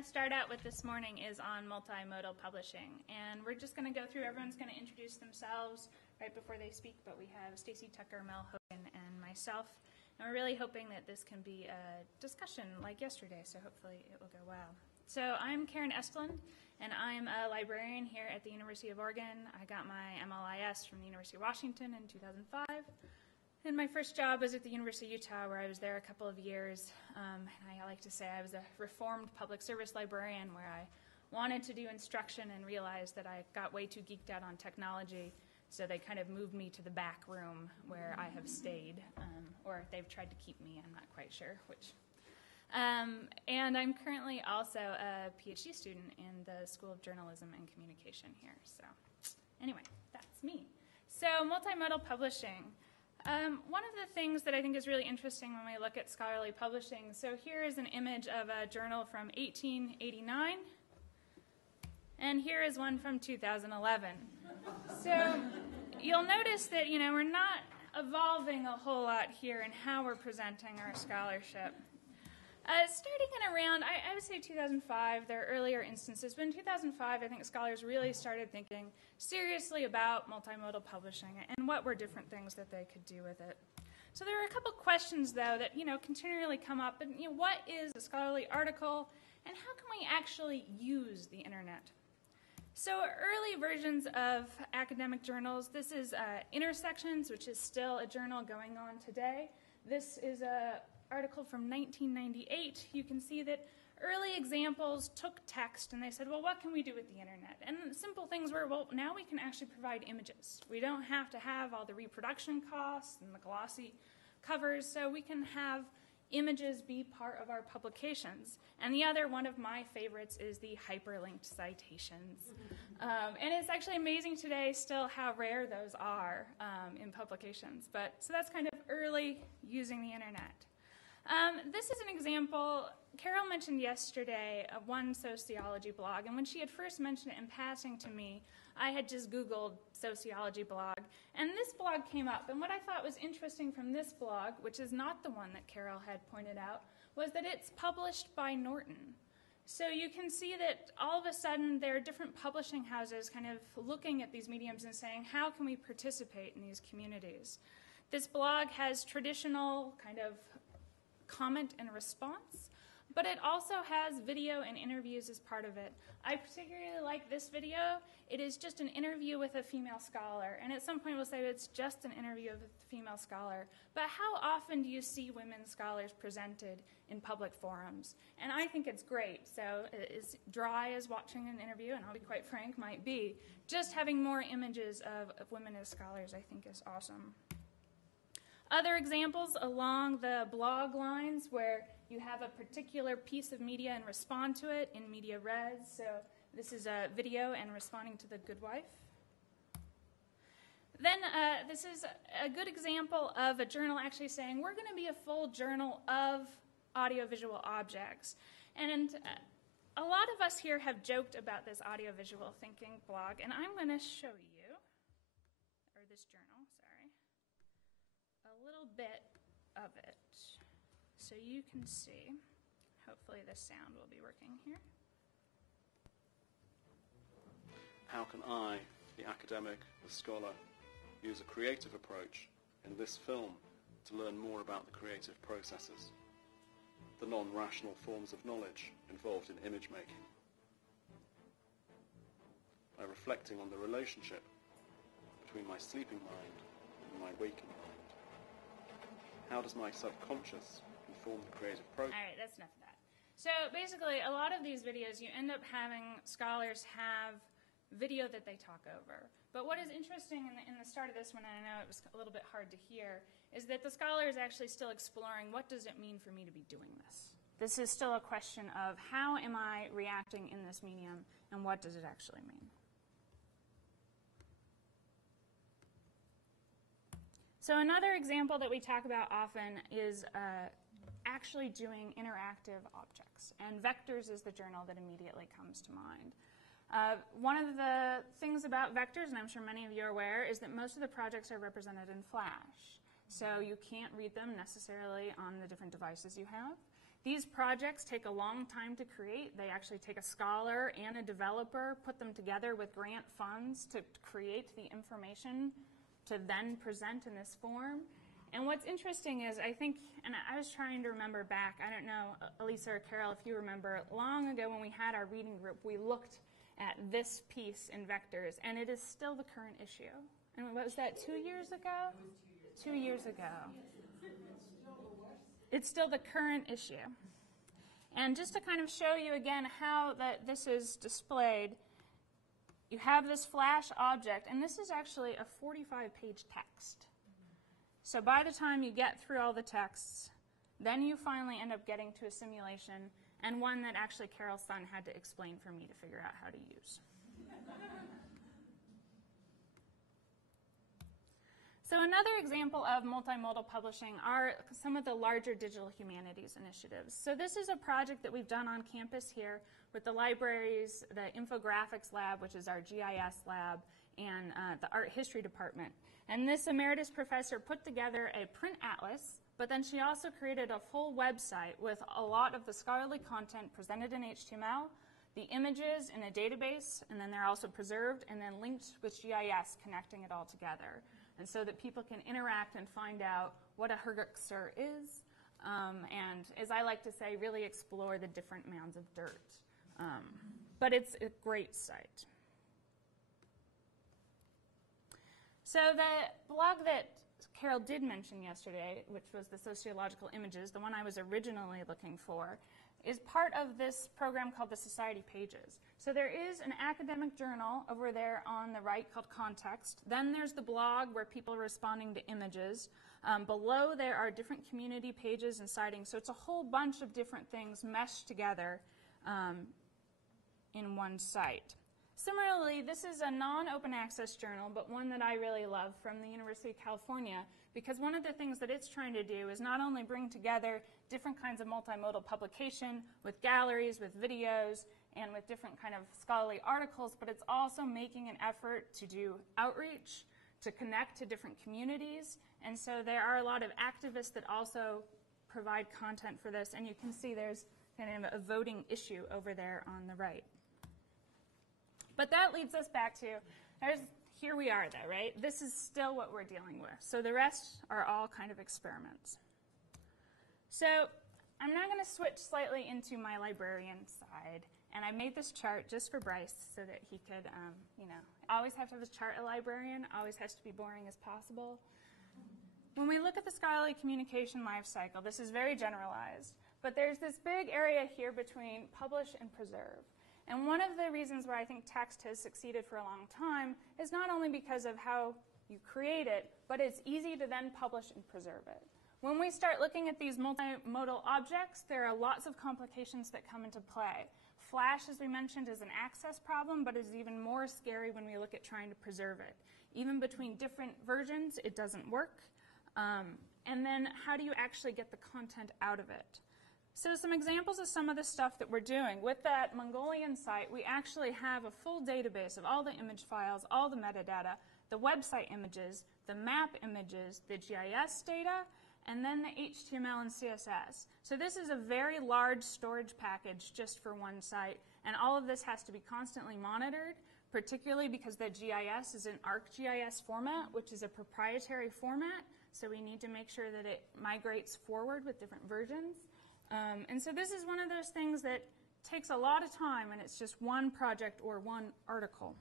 to start out with this morning is on multimodal publishing. And we're just going to go through, everyone's going to introduce themselves right before they speak, but we have Stacy, Tucker, Mel, Hogan, and myself. And we're really hoping that this can be a discussion like yesterday, so hopefully it will go well. So I'm Karen Estlund, and I'm a librarian here at the University of Oregon. I got my MLIS from the University of Washington in 2005. And my first job was at the University of Utah, where I was there a couple of years. And I like to say I was a reformed public service librarian, where I wanted to do instruction and realized that I got way too geeked out on technology. So they kind of moved me to the back room, where I have stayed. Or they've tried to keep me, I'm not quite sure which. And I'm currently also a PhD student in the School of Journalism and Communication here. So anyway, that's me. So multimodal publishing. One of the things that I think is really interesting when we look at scholarly publishing, so here is an image of a journal from 1889, and here is one from 2011. So you'll notice that, we're not evolving a whole lot here in how we're presenting our scholarship. Starting in around, I would say 2005, there are earlier instances, but in 2005, I think scholars really started thinking seriously about multimodal publishing and what were different things that they could do with it. So there are a couple questions, though, that, continually come up. And, what is a scholarly article, and how can we actually use the internet? So early versions of academic journals, this is Intersections, which is still a journal going on today. This is a article from 1998. You can see that early examples took text and they said, well, what can we do with the internet? And simple things were, well, now we can actually provide images. We don't have to have all the reproduction costs and the glossy covers, so we can have images be part of our publications. And the other one of my favorites is the hyperlinked citations. And it's actually amazing today still how rare those are in publications. So that's kind of early using the internet. This is an example. Carol mentioned yesterday one sociology blog, and when she had first mentioned it in passing to me, I had just Googled sociology blog, and this blog came up. And what I thought was interesting from this blog, which is not the one that Carol had pointed out, was that it's published by Norton. So you can see that all of a sudden there are different publishing houses kind of looking at these mediums and saying, how can we participate in these communities? This blog has traditional kind of comment and response, but it also has video and interviews as part of it. I particularly like this video. It is just an interview with a female scholar, and at some point we'll say it's just an interview with a female scholar, but how often do you see women scholars presented in public forums? And I think it's great. So as dry as watching an interview, and I'll be quite frank, might be, just having more images of women as scholars I think is awesome. Other examples along the blog lines where you have a particular piece of media and respond to it in media res. So this is a video and responding to The Good Wife. Then this is a good example of a journal actually saying, we're going to be a full journal of audiovisual objects. And a lot of us here have joked about this audiovisual thinking blog, and I'm going to show you, or this journal, sorry, a little bit of it so you can see. Hopefully the sound will be working here. How can I, the academic, the scholar, use a creative approach in this film to learn more about the creative processes, the non-rational forms of knowledge involved in image making? By reflecting on the relationship between my sleeping mind and my waking mind. How does my subconscious inform the creative process? All right, that's enough of that. So basically, a lot of these videos, you end up having scholars have video that they talk over. But what is interesting in the start of this one, and I know it was a little bit hard to hear, is that the scholar is actually still exploring, what does it mean for me to be doing this? This is still a question of how am I reacting in this medium, and what does it actually mean? So another example that we talk about often is actually doing interactive objects. And Vectors is the journal that immediately comes to mind. One of the things about Vectors, and I'm sure many of you are aware, is that most of the projects are represented in Flash. So you can't read them necessarily on the different devices you have. These projects take a long time to create. They actually take a scholar and a developer, put them together with grant funds to create the information to then present in this form. And what's interesting is, I think, and I was trying to remember back, I don't know, Elisa or Carol, if you remember, long ago when we had our reading group, we looked at this piece in vectors, and it is still the current issue. And what was that, 2 years ago? 2 years ago. It's still the current issue. And just to kind of show you again how that this is displayed, you have this Flash object, and this is actually a 45-page text. So by the time you get through all the texts, then you finally end up getting to a simulation, and one that actually Carol's son had to explain for me to figure out how to use. So another example of multimodal publishing are some of the larger digital humanities initiatives. So this is a project that we've done on campus here with the libraries, the infographics lab, which is our GIS lab, and the art history department. And this emeritus professor put together a print atlas, but then she also created a full website with a lot of the scholarly content presented in HTML, the images in a database, and then they're also preserved and then linked with GIS, connecting it all together. And so that people can interact and find out what a Hergixer is, and as I like to say, really explore the different mounds of dirt. But it's a great site. So the blog that Carol did mention yesterday, which was the sociological images, the one I was originally looking for, is part of this program called the Society Pages. So there is an academic journal over there on the right called Context. Then there's the blog where people are responding to images. Below there are different community pages and sightings. So it's a whole bunch of different things meshed together in one site. Similarly, this is a non-open access journal, but one that I really love from the University of California, because one of the things that it's trying to do is not only bring together different kinds of multimodal publication with galleries, with videos, and with different kind of scholarly articles, but it's also making an effort to do outreach, to connect to different communities. And so there are a lot of activists that also provide content for this, and you can see there's kind of a voting issue over there on the right. But that leads us back to, here we are though, right? This is still what we're dealing with. So the rest are all kind of experiments. So I'm now going to switch slightly into my librarian side. And I made this chart just for Bryce so that he could, always have to have a chart a librarian, always has to be boring as possible. When we look at the scholarly communication life cycle, this is very generalized. But there's this big area here between publish and preserve. And one of the reasons why I think text has succeeded for a long time is not only because of how you create it, but it's easy to then publish and preserve it. When we start looking at these multimodal objects, there are lots of complications that come into play. Flash, as we mentioned, is an access problem, but is even more scary when we look at trying to preserve it. Even between different versions, it doesn't work. And then how do you actually get the content out of it? So some examples of some of the stuff that we're doing. With that Mongolian site, we actually have a full database of all the image files, all the metadata, the website images, the map images, the GIS data, and then the HTML and CSS. So this is a very large storage package just for one site, and all of this has to be constantly monitored, particularly because the GIS is in ArcGIS format, which is a proprietary format, so we need to make sure that it migrates forward with different versions. And so this is one of those things that takes a lot of time, and it's just one project or one article.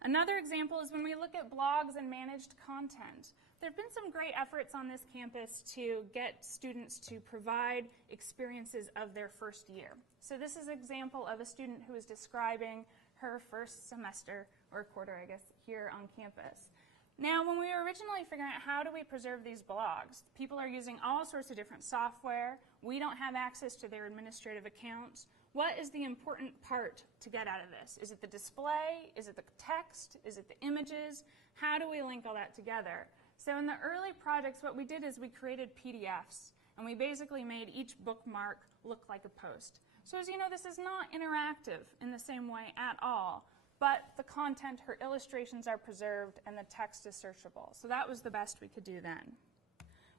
Another example is when we look at blogs and managed content. There have been some great efforts on this campus to get students to provide experiences of their first year. So this is an example of a student who is describing her first semester, or quarter, I guess, here on campus. Now, when we were originally figuring out how do we preserve these blogs, people are using all sorts of different software. We don't have access to their administrative accounts. What is the important part to get out of this? Is it the display? Is it the text? Is it the images? How do we link all that together? So in the early projects, what we did is we created PDFs, and we basically made each bookmark look like a post. So as you know, this is not interactive in the same way at all. But the content, her illustrations are preserved, and the text is searchable. So that was the best we could do then.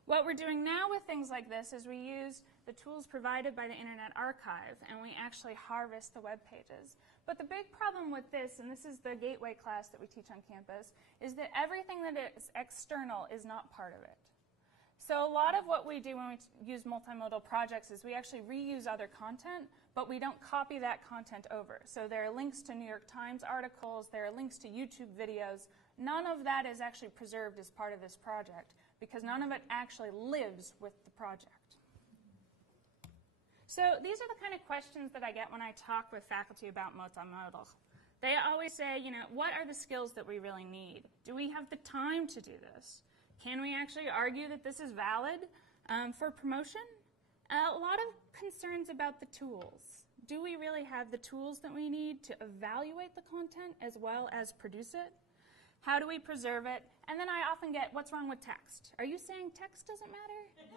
What we're doing now with things like this is we use the tools provided by the Internet Archive, and we actually harvest the web pages. But the big problem with this, and this is the gateway class that we teach on campus, is that everything that is external is not part of it. So a lot of what we do when we use multimodal projects is we actually reuse other content, but we don't copy that content over. So there are links to New York Times articles, there are links to YouTube videos. None of that is actually preserved as part of this project, because none of it actually lives with the project. So these are the kind of questions that I get when I talk with faculty about multimodal. They always say, what are the skills that we really need? Do we have the time to do this? Can we actually argue that this is valid for promotion? A lot of concerns about the tools. Do we really have the tools that we need to evaluate the content as well as produce it? How do we preserve it? And then I often get, what's wrong with text? Are you saying text doesn't matter?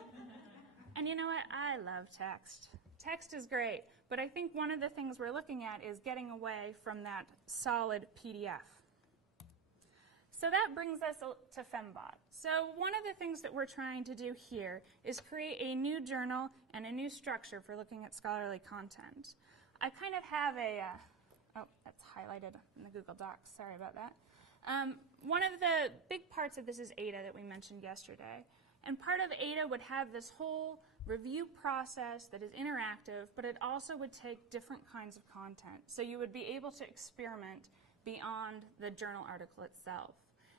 And you know what? I love text. Text is great, but I think one of the things we're looking at is getting away from that solid PDF. So that brings us to FemBot. So one of the things that we're trying to do here is create a new journal and a new structure for looking at scholarly content. I kind of have a, oh, that's highlighted in the Google Docs. Sorry about that. One of the big parts of this is ADA that we mentioned yesterday. And part of ADA would have this whole review process that is interactive, but it also would take different kinds of content. So you would be able to experiment beyond the journal article itself.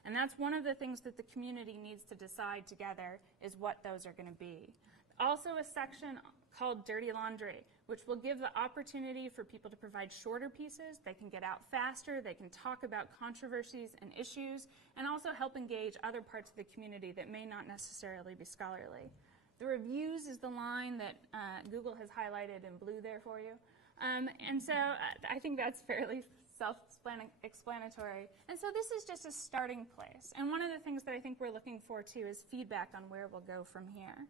And that's one of the things that the community needs to decide together is what those are going to be. Also a section called Dirty Laundry, which will give the opportunity for people to provide shorter pieces. They can get out faster, they can talk about controversies and issues, and also help engage other parts of the community that may not necessarily be scholarly. The reviews is the line that Google has highlighted in blue there for you. And so I think that's fairly self-explanatory. And so this is just a starting place. And one of the things that I think we're looking for, too, is feedback on where we'll go from here.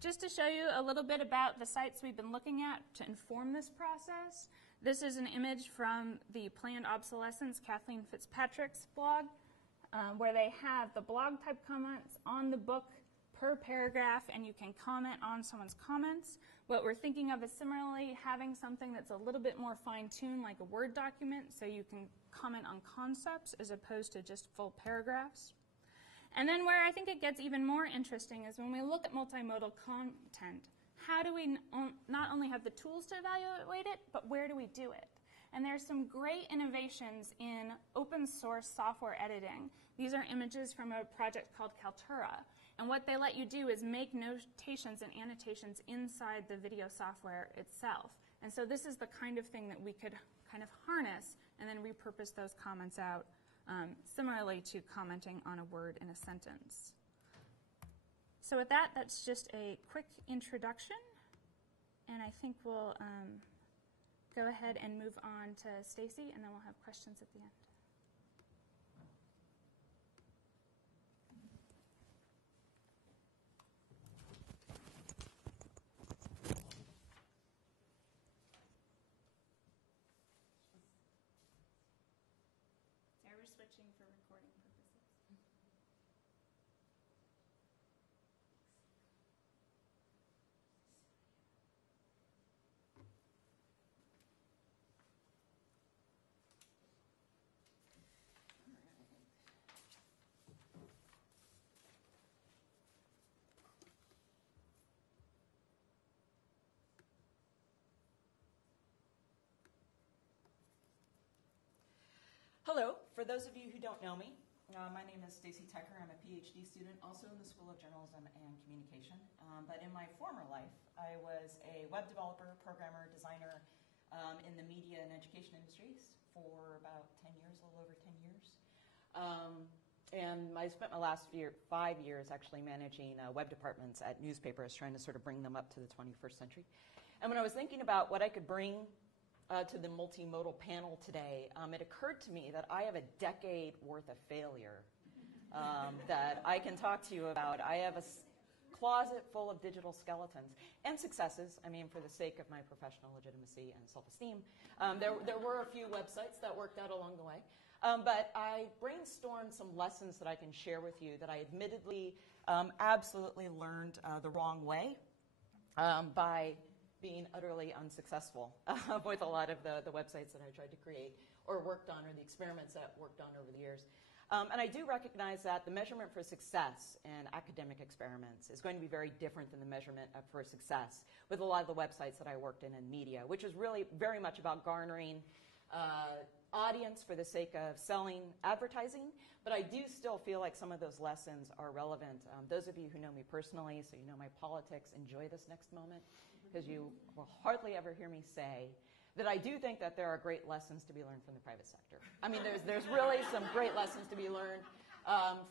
Just to show you a little bit about the sites we've been looking at to inform this process, this is an image from the Planned Obsolescence, Kathleen Fitzpatrick's blog, where they have the blog type comments on the book per paragraph, and you can comment on someone's comments. What we're thinking of is similarly having something that's a little bit more fine-tuned, like a Word document, so you can comment on concepts as opposed to just full paragraphs. And then where I think it gets even more interesting is when we look at multimodal content, how do we not only have the tools to evaluate it, but where do we do it? And there's some great innovations in open source software editing. These are images from a project called Kaltura. And what they let you do is make notations and annotations inside the video software itself. And so this is the kind of thing that we could kind of harness and then repurpose those comments out, similarly to commenting on a word in a sentence. So with that, that's just a quick introduction. And I think we'll go ahead and move on to Stacy, and then we'll have questions at the end. Switching for recording purposes. Hello. For those of you who don't know me, my name is Stacy Tucker. I'm a PhD student, also in the School of Journalism and Communication. But in my former life, I was a web developer, programmer, designer in the media and education industries for about 10 years, a little over 10 years. And I spent my last 5 years actually managing web departments at newspapers, trying to sort of bring them up to the 21st century. And when I was thinking about what I could bring to the multimodal panel today, it occurred to me that I have a decade worth of failure that I can talk to you about. I have a closet full of digital skeletons and successes. I mean, for the sake of my professional legitimacy and self-esteem, there were a few websites that worked out along the way. But I brainstormed some lessons that I can share with you that I admittedly absolutely learned the wrong way by being utterly unsuccessful with a lot of the websites that I tried to create or worked on, or the experiments that worked on over the years. And I do recognize that the measurement for success in academic experiments is going to be very different than the measurement for success with a lot of the websites that I worked in media, which is really very much about garnering audience for the sake of selling advertising. But I do still feel like some of those lessons are relevant. Those of you who know me personally, so you know my politics, enjoy this next moment, because you will hardly ever hear me say that I do think that there are great lessons to be learned from the private sector. I mean, there's really some great lessons to be learned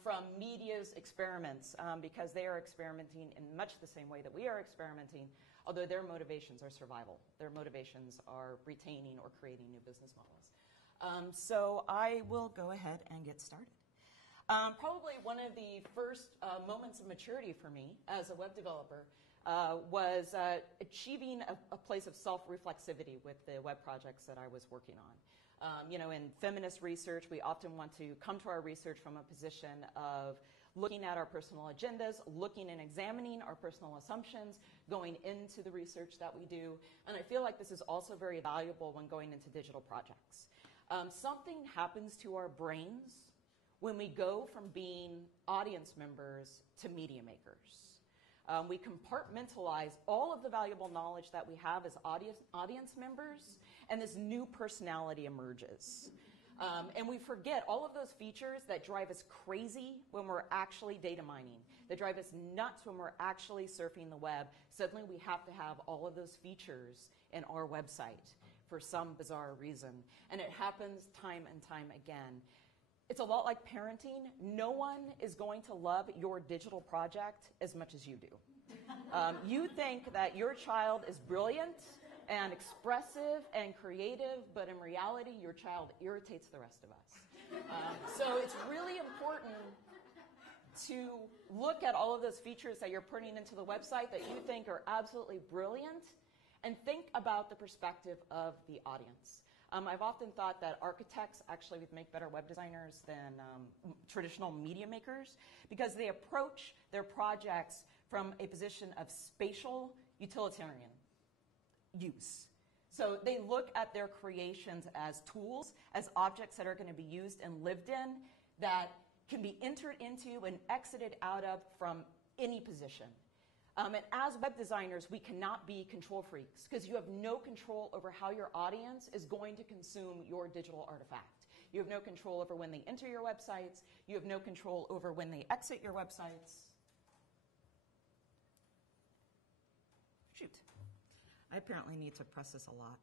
from media's experiments, because they are experimenting in much the same way that we are experimenting, although their motivations are survival. Their motivations are retaining or creating new business models. So I will go ahead and get started. Probably one of the first moments of maturity for me as a web developer was achieving a place of self-reflexivity with the web projects that I was working on. In feminist research, we often want to come to our research from a position of looking at our personal agendas, looking and examining our personal assumptions, going into the research that we do. And I feel like this is also very valuable when going into digital projects. Something happens to our brains when we go from being audience members to media makers. We compartmentalize all of the valuable knowledge that we have as audience members, and this new personality emerges. And we forget all of those features that drive us crazy when we're actually data mining, that drive us nuts when we're actually surfing the web. Suddenly we have to have all of those features in our website for some bizarre reason. And it happens time and time again. It's a lot like parenting. No one is going to love your digital project as much as you do. You think that your child is brilliant and expressive and creative, but in reality, your child irritates the rest of us. So it's really important to look at all of those features that you're putting into the website that you think are absolutely brilliant, and think about the perspective of the audience. I've often thought that architects actually would make better web designers than traditional media makers, because they approach their projects from a position of spatial utilitarian use. So they look at their creations as tools, as objects that are going to be used and lived in, that can be entered into and exited out of from any position. And as web designers, we cannot be control freaks, because you have no control over how your audience is going to consume your digital artifact. You have no control over when they enter your websites. You have no control over when they exit your websites. Shoot. I apparently need to press this a lot.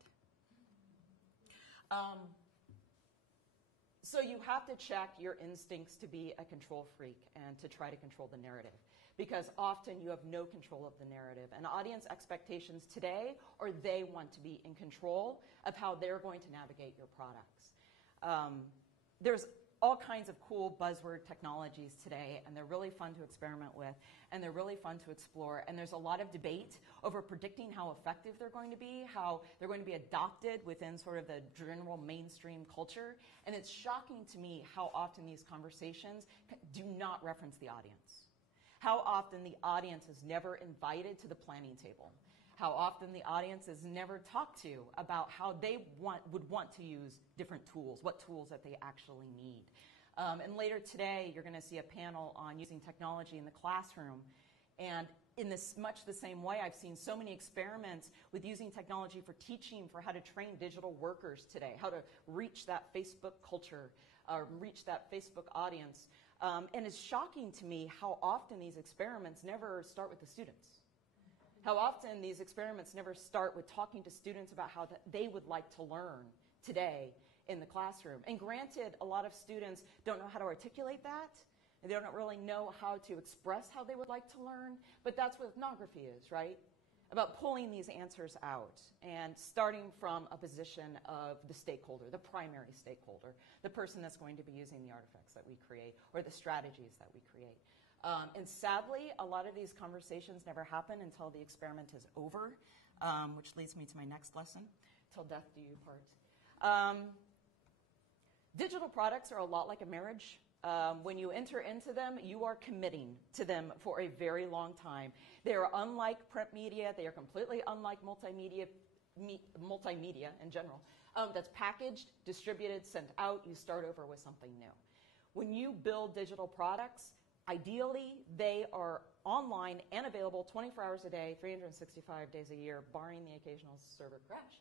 So you have to check your instincts to be a control freak and to try to control the narrative, because often you have no control of the narrative. And audience expectations today are they want to be in control of how they're going to navigate your products. There's all kinds of cool buzzword technologies today, and they're really fun to experiment with, and they're really fun to explore. And there's a lot of debate over predicting how effective they're going to be, how they're going to be adopted within sort of the general mainstream culture. And it's shocking to me how often these conversations do not reference the audience. How often the audience is never invited to the planning table. How often the audience is never talked to about how they would want to use different tools, what tools that they actually need. And later today, you're going to see a panel on using technology in the classroom. And in this much the same way, I've seen so many experiments with using technology for teaching, for how to train digital workers today, how to reach that Facebook culture, reach that Facebook audience. And it's shocking to me how often these experiments never start with the students. How often these experiments never start with talking to students about how they would like to learn today in the classroom. And granted, a lot of students don't know how to articulate that. They don't really know how to express how they would like to learn. But that's what ethnography is, right? About pulling these answers out and starting from a position of the stakeholder, the primary stakeholder, the person that's going to be using the artifacts that we create or the strategies that we create. And sadly, a lot of these conversations never happen until the experiment is over, which leads me to my next lesson, till death do you part. Digital products are a lot like a marriage. When you enter into them, you are committing to them for a very long time. They are unlike print media. They are completely unlike multimedia in general. That's packaged, distributed, sent out. You start over with something new. When you build digital products, ideally, they are online and available 24 hours a day, 365 days a year, barring the occasional server crash.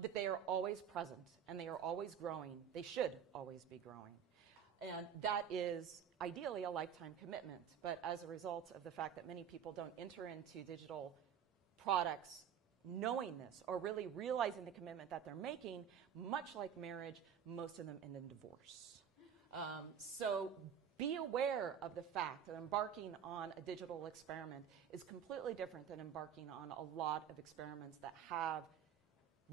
But they are always present, and they are always growing. They should always be growing. And that is ideally a lifetime commitment. But as a result of the fact that many people don't enter into digital products knowing this or really realizing the commitment that they're making, much like marriage, most of them end in divorce. So be aware of the fact that embarking on a digital experiment is completely different than embarking on a lot of experiments that have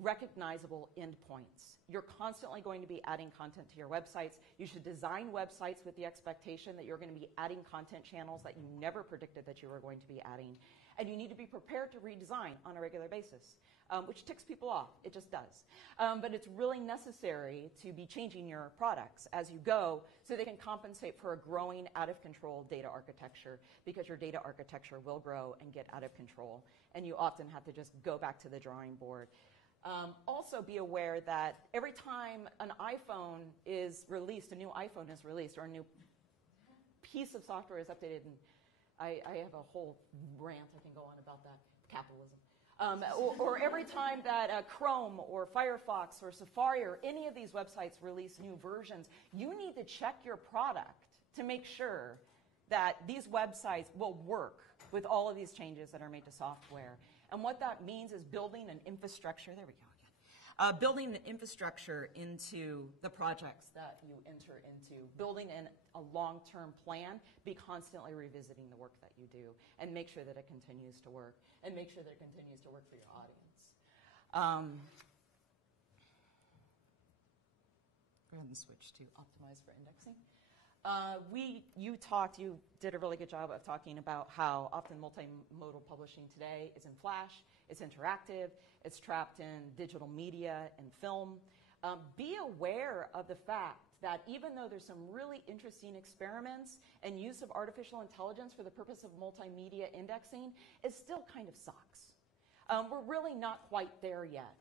recognizable endpoints. You're constantly going to be adding content to your websites. You should design websites with the expectation that you're going to be adding content channels that you never predicted that you were going to be adding. And you need to be prepared to redesign on a regular basis, which ticks people off. It just does. But it's really necessary to be changing your products as you go so they can compensate for a growing, out-of-control data architecture, because your data architecture will grow and get out of control. And you often have to just go back to the drawing board. Also be aware that every time an iPhone is released, a new iPhone is released, or a new piece of software is updated, and I have a whole rant I can go on about that, capitalism. Or every time that Chrome or Firefox or Safari or any of these websites release new versions, you need to check your product to make sure that these websites will work with all of these changes that are made to software. And what that means is building an infrastructure, there we go again, building an infrastructure into the projects that you enter into, building in a long-term plan, be constantly revisiting the work that you do, and make sure that it continues to work, and make sure that it continues to work for your audience. Go ahead and switch to optimize for indexing. You did a really good job of talking about how often multimodal publishing today is in Flash, it's interactive, it's trapped in digital media and film. Be aware of the fact that even though there's some really interesting experiments and use of artificial intelligence for the purpose of multimedia indexing, it still kind of sucks. We're really not quite there yet.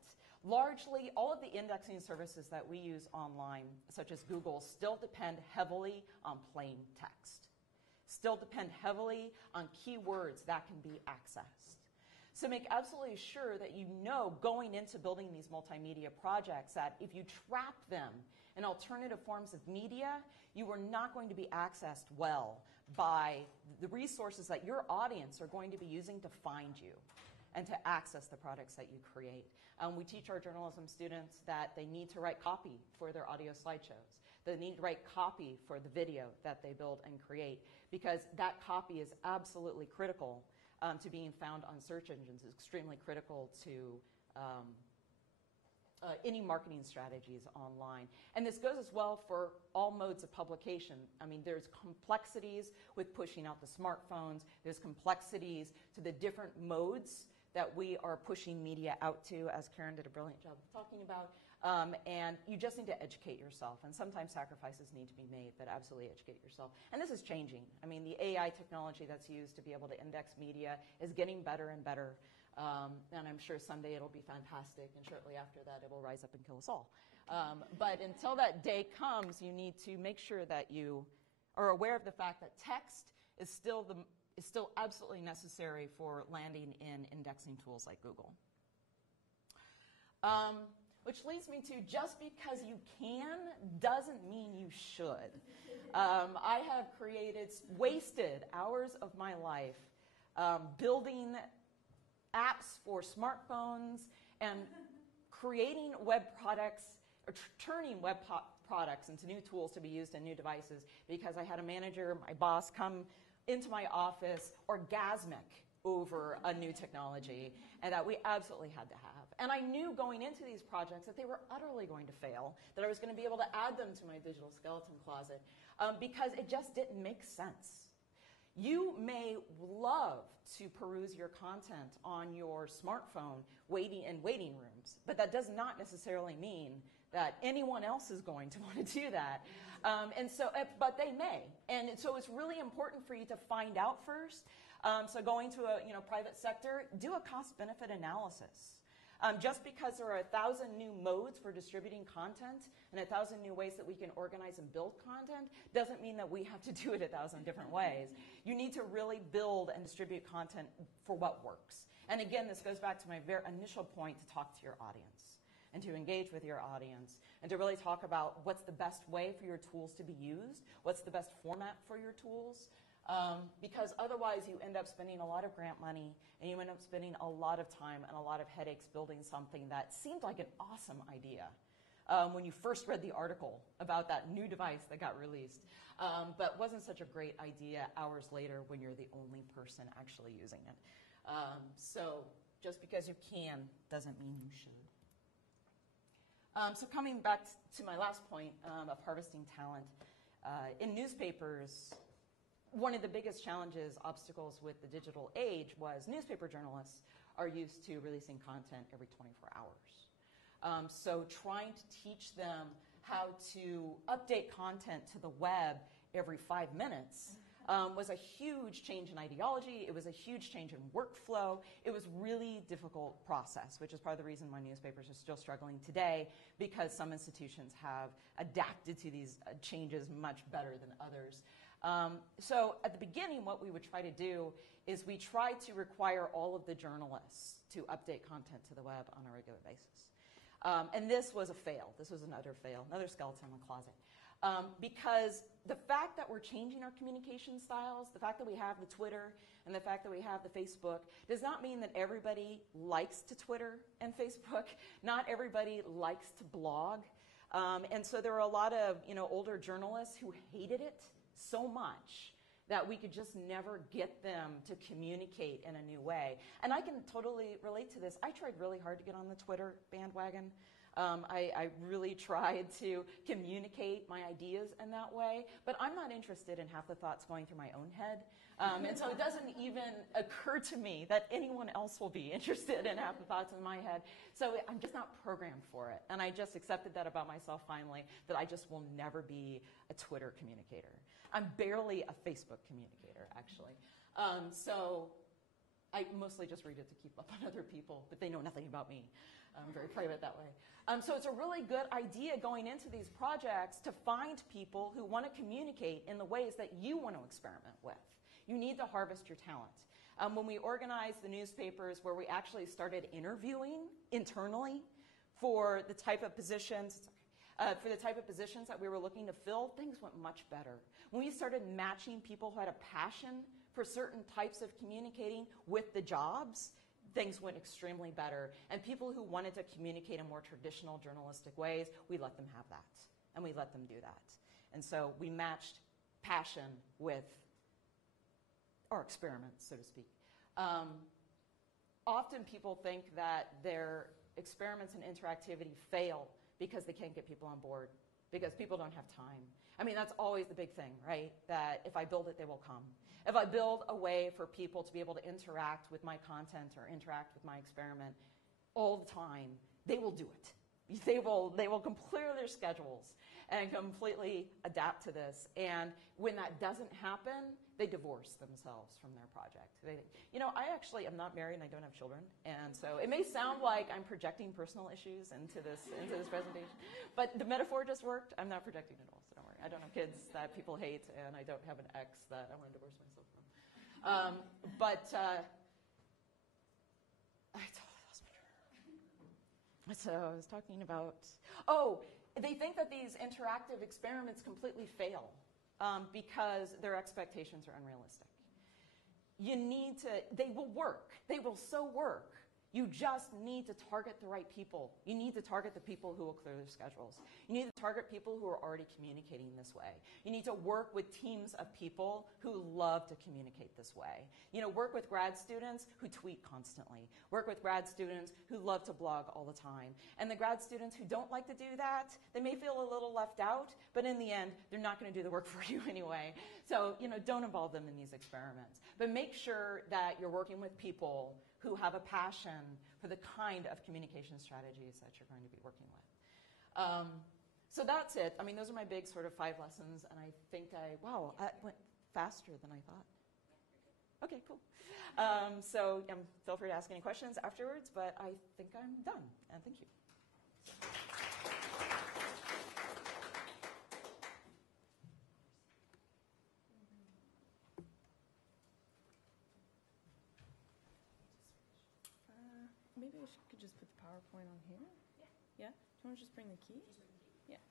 Largely, all of the indexing services that we use online, such as Google, still depend heavily on plain text, still depend heavily on keywords that can be accessed. So make absolutely sure that you know going into building these multimedia projects that if you trap them in alternative forms of media, you are not going to be accessed well by the resources that your audience are going to be using to find you and to access the products that you create. We teach our journalism students that they need to write copy for their audio slideshows. They need to write copy for the video that they build and create, because that copy is absolutely critical to being found on search engines. It's extremely critical to any marketing strategies online. And this goes as well for all modes of publication. I mean, there's complexities with pushing out the smartphones. There's complexities to the different modes that we are pushing media out to, as Karen did a brilliant job of talking about. And you just need to educate yourself. And sometimes sacrifices need to be made, but absolutely educate yourself. And this is changing. I mean, the AI technology that's used to be able to index media is getting better and better. And I'm sure someday it'll be fantastic, and shortly after that it will rise up and kill us all. But until that day comes, you need to make sure that you are aware of the fact that text is still absolutely necessary for landing in indexing tools like Google. Which leads me to, just because you can doesn't mean you should. I have wasted hours of my life building apps for smartphones and creating web products, or turning web products into new tools to be used in new devices, because I had a manager, my boss, come into my office orgasmic over a new technology, and that we absolutely had to have. And I knew going into these projects that they were utterly going to fail, that I was going to be able to add them to my digital skeleton closet, because it just didn't make sense. You may love to peruse your content on your smartphone in waiting rooms, but that does not necessarily mean that anyone else is going to want to do that. But they may. And so it's really important for you to find out first. So going to a private sector, do a cost-benefit analysis. Just because there are 1,000 new modes for distributing content and 1,000 new ways that we can organize and build content doesn't mean that we have to do it 1,000 different ways. You need to really build and distribute content for what works. And again, this goes back to my very initial point, to talk to your audience and to engage with your audience and to really talk about what's the best way for your tools to be used, what's the best format for your tools. Because otherwise you end up spending a lot of grant money and you end up spending a lot of time and a lot of headaches building something that seemed like an awesome idea when you first read the article about that new device that got released, but wasn't such a great idea hours later when you're the only person actually using it. So just because you can doesn't mean you should. So coming back to my last point of harvesting talent, in newspapers, one of the biggest challenges, obstacles with the digital age was newspaper journalists are used to releasing content every 24 hours. So trying to teach them how to update content to the web every 5 minutes was a huge change in ideology. It was a huge change in workflow. It was really difficult process, which is part of the reason why newspapers are still struggling today, because some institutions have adapted to these changes much better than others. So at the beginning, what we would try to do is we try to require all of the journalists to update content to the web on a regular basis. And this was a fail. This was an utter fail, another skeleton in the closet. Because the fact that we're changing our communication styles, the fact that we have the Twitter and the fact that we have the Facebook, does not mean that everybody likes to Twitter and Facebook. Not everybody likes to blog. And so there are a lot of older journalists who hated it so much that we could just never get them to communicate in a new way. And I can totally relate to this. I tried really hard to get on the Twitter bandwagon. I really tried to communicate my ideas in that way, but I'm not interested in half the thoughts going through my own head. And so it doesn't even occur to me that anyone else will be interested in half the thoughts in my head. So I'm just not programmed for it. And I just accepted that about myself finally, that I just will never be a Twitter communicator. I'm barely a Facebook communicator, actually. So I mostly just read it to keep up on other people, but they know nothing about me. I'm very private that way. So it's a really good idea going into these projects to find people who want to communicate in the ways that you want to experiment with. You need to harvest your talent. When we organized the newspapers where we actually started interviewing internally for the type of positions, that we were looking to fill, things went much better. When we started matching people who had a passion for certain types of communicating with the jobs, things went extremely better. And people who wanted to communicate in more traditional journalistic ways, we let them have that. And we let them do that. And so we matched passion with our experiments, so to speak. Often people think that their experiments in interactivity fail because they can't get people on board, because people don't have time. I mean, that's always the big thing, right? That if I build it, they will come. If I build a way for people to be able to interact with my content or interact with my experiment all the time, they will do it. They will clear their schedules and completely adapt to this. And when that doesn't happen, they divorce themselves from their project. I actually am not married and I don't have children, and so it may sound like I'm projecting personal issues into this presentation, but the metaphor just worked. I'm not projecting at all, so don't worry. I don't have kids that people hate, and I don't have an ex that I want to divorce myself from. I totally lost my train. So I was talking about, they think that these interactive experiments completely fail because their expectations are unrealistic. They will work. They will so work. You just need to target the right people. You need to target the people who will clear their schedules. You need to target people who are already communicating this way. You need to work with teams of people who love to communicate this way. You know, work with grad students who tweet constantly. Work with grad students who love to blog all the time. And the grad students who don't like to do that, they may feel a little left out, but in the end, they're not going to do the work for you anyway. So, you know, don't involve them in these experiments. But make sure that you're working with people who have a passion for the kind of communication strategies that you're going to be working with. So that's it. I mean, those are my big sort of 5 lessons, and I think wow, that went faster than I thought. Okay, cool. So feel free to ask any questions afterwards, but I think I'm done, and thank you. Maybe I could just put the PowerPoint on here? Yeah. Yeah? Do you want to just bring the key? Yeah.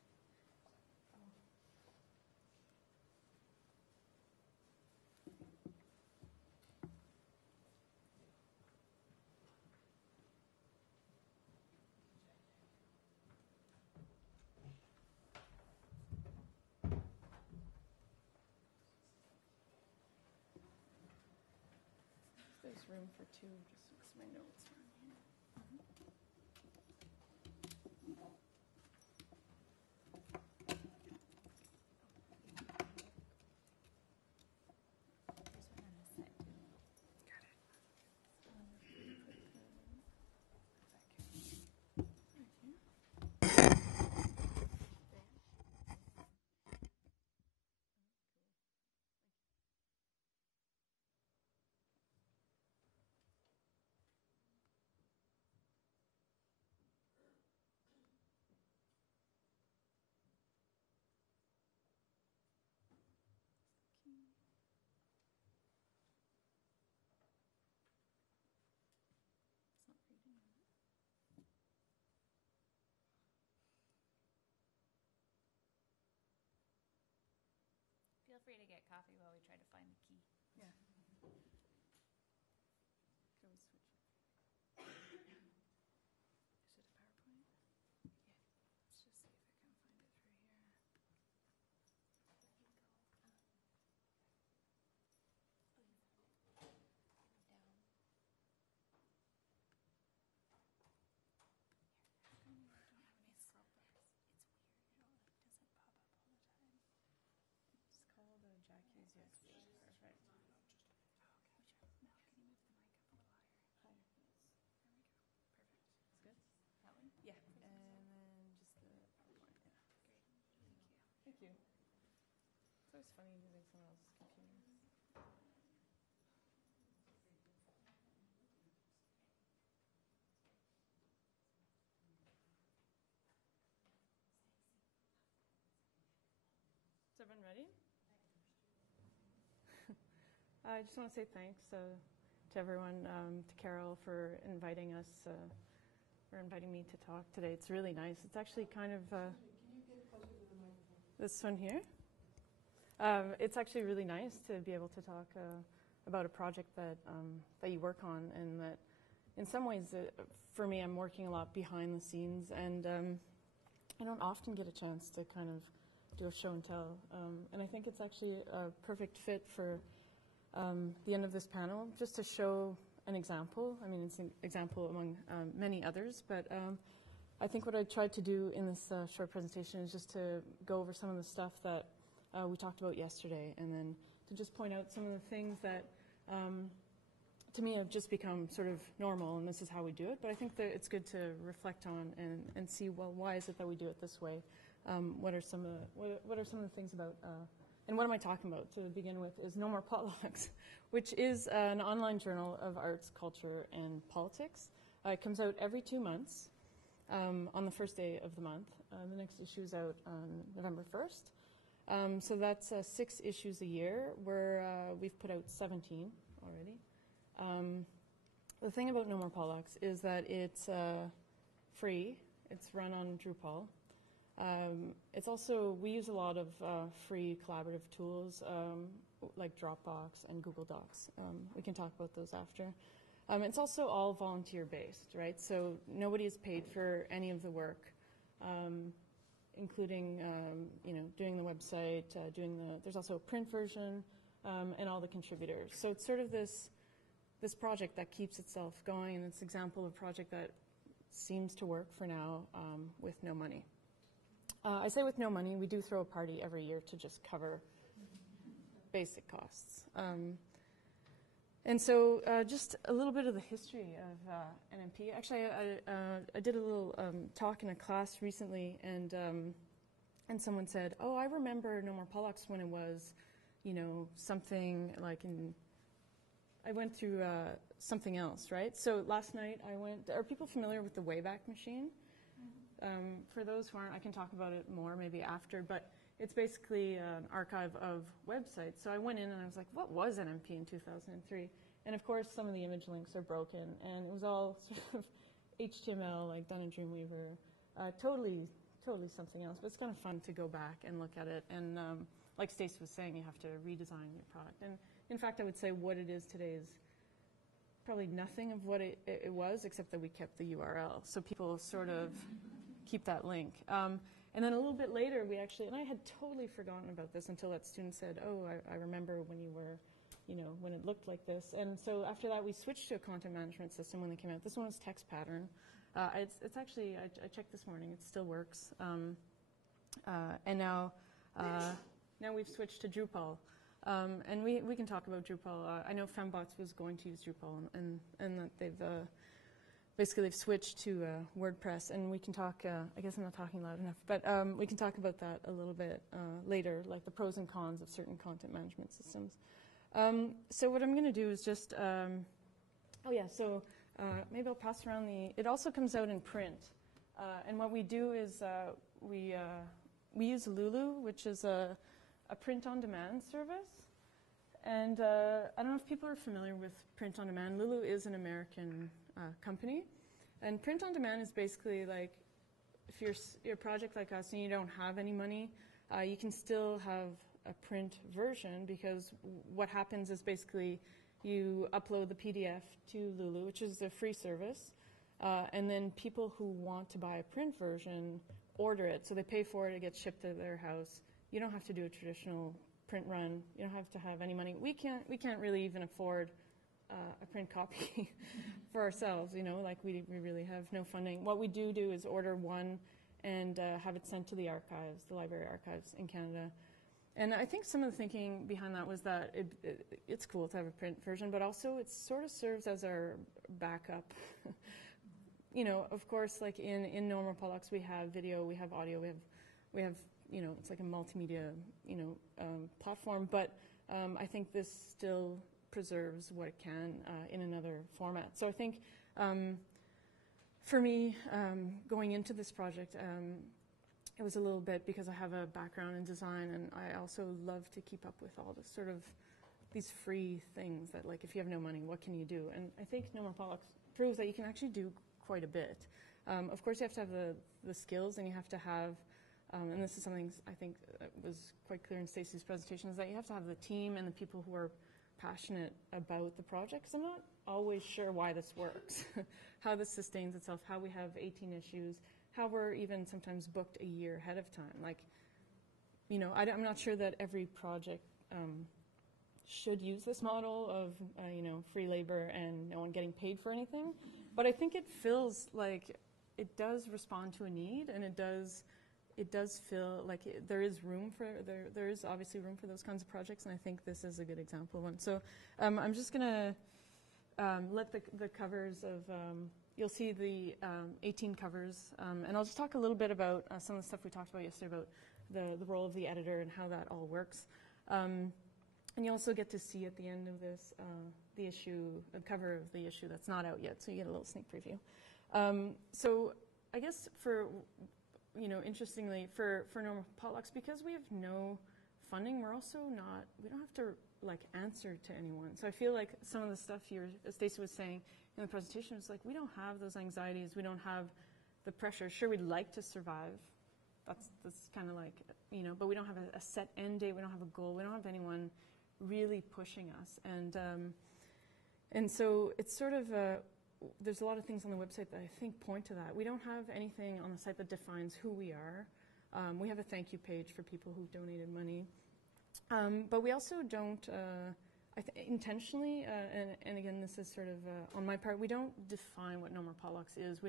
There's room for 2, just because my notes are on here. Feel free to get coffee while we try to find the key. Yeah. Could we switch? Is it a PowerPoint? Yeah. Let's just see if I can find it through here. It's called Jackie's, yes. That's right. Mel, can you move the mic up a little higher? Higher, yes. There we go. Perfect. It's good? That one? Yeah. And then just the PowerPoint, yeah. Great. Thank you. Thank you. It's always funny using someone else's computer. Is everyone ready? I just want to say thanks to everyone, to Carol for inviting us, for inviting me to talk today. It's really nice. It's actually kind of Can you get closer to the microphone? this one here. It's actually really nice to be able to talk about a project that that you work on, and that in some ways, for me, I'm working a lot behind the scenes, and I don't often get a chance to kind of do a show and tell. And I think it's actually a perfect fit for the end of this panel, just to show an example. I mean, it's an example among many others, but I think what I tried to do in this short presentation is just to go over some of the stuff that we talked about yesterday, and then to just point out some of the things that to me have just become sort of normal, and this is how we do it. But I think that it's good to reflect on and see, well, why is it that we do it this way? What are some of the things about, and what am I talking about? To begin with is No More Potlucks, which is an online journal of arts, culture, and politics. It comes out every 2 months on the first day of the month. The next issue is out on November 1st. So that's 6 issues a year, where we've put out 17 already. The thing about No More Potlucks is that it's free. It's run on Drupal. It's also, we use a lot of free collaborative tools like Dropbox and Google Docs. We can talk about those after. It's also all volunteer-based, right? So nobody is paid for any of the work, including, doing the website, there's also a print version, and all the contributors. So it's sort of this project that keeps itself going, and it's an example of a project that seems to work for now with no money. I say with no money, we do throw a party every year to just cover basic costs. And so just a little bit of the history of NMP. Actually, I did a little talk in a class recently, and someone said, oh, I remember No More Potlucks when it was, something like I went through something else, right? So last night are people familiar with the Wayback Machine? For those who aren't, I can talk about it more maybe after, but it's basically an archive of websites. So I went in and I was like, what was NMP in 2003? And of course, some of the image links are broken, and it was all sort of HTML, like done in Dreamweaver, totally something else. But it's kind of fun to go back and look at it. And like Stacy was saying, you have to redesign your product. And in fact, I would say what it is today is probably nothing of what it was, except that we kept the URL. So people sort of keep that link. And then a little bit later, we actually, and I had totally forgotten about this until that student said, oh, I remember when you were, when it looked like this. And so after that, we switched to a content management system when they came out. This one was text pattern. It's actually, I checked this morning, it still works. And now we've switched to Drupal. And we can talk about Drupal. I know FemBot was going to use Drupal, and that they've switched to WordPress, and we can talk, I guess I'm not talking loud enough, but we can talk about that a little bit later, like the pros and cons of certain content management systems. So what I'm going to do is just, maybe I'll pass around it also comes out in print. And what we do is we use Lulu, which is a print-on-demand service. And I don't know if people are familiar with print-on-demand. Lulu is an American company. And print-on-demand is basically like, if you're a project like us and you don't have any money, you can still have a print version, because what happens is basically you upload the PDF to Lulu, which is a free service, and then people who want to buy a print version order it. So they pay for it, it gets shipped to their house. You don't have to do a traditional print run. You don't have to have any money. We can't really even afford a print copy for ourselves, like we really have no funding. What we do is order one and have it sent to the archives, the library archives in Canada. And I think some of the thinking behind that was that it's cool to have a print version, but also it sort of serves as our backup. Of course, like in No More Potlucks, we have video, we have audio, we have it's like a multimedia, platform, but I think this still preserves what it can in another format. So I think for me, going into this project, it was a little bit because I have a background in design, and I also love to keep up with all this sort of these free things that, like, if you have no money, what can you do? And I think No More Potlucks proves that you can actually do quite a bit. Of course, you have to have the skills, and you have to have, and this is something I think was quite clear in Stacy's presentation, is that you have to have the team and the people who are passionate about the project. 'Cause I'm not always sure why this works, how this sustains itself, how we have 18 issues, how we're even sometimes booked a year ahead of time. Like, I'm not sure that every project should use this model of, free labor and no one getting paid for anything. But I think it feels like it does respond to a need, and it does feel like there is room for, there is obviously room for those kinds of projects, and I think this is a good example of one. So I'm just going to let the covers of, you'll see the 18 covers, and I'll just talk a little bit about some of the stuff we talked about yesterday about the role of the editor and how that all works. And you also get to see at the end of this the cover of the issue that's not out yet, so you get a little sneak preview. So I guess interestingly, for No More Potlucks, because we have no funding, we don't have to answer to anyone. So I feel like some of the stuff Stacy was saying in the presentation was like, we don't have those anxieties, we don't have the pressure. Sure, we'd like to survive. That's kind of like, but we don't have a set end date, we don't have a goal, we don't have anyone really pushing us. And And so it's sort of, there's a lot of things on the website that I think point to that. We don't have anything on the site that defines who we are. We have a thank you page for people who've donated money. But we also don't, intentionally, and again, this is sort of on my part, we don't define what No More Potlucks is.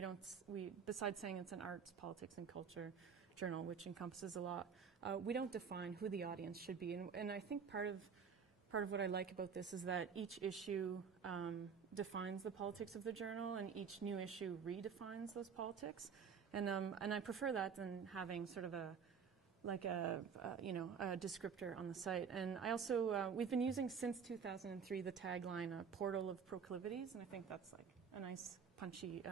Besides saying it's an arts, politics, and culture journal, which encompasses a lot, we don't define who the audience should be. And I think part of what I like about this is that each issue defines the politics of the journal, and each new issue redefines those politics. And I prefer that than having sort of a descriptor on the site. And I also, we've been using since 2003 the tagline, a portal of proclivities, and I think that's like a nice punchy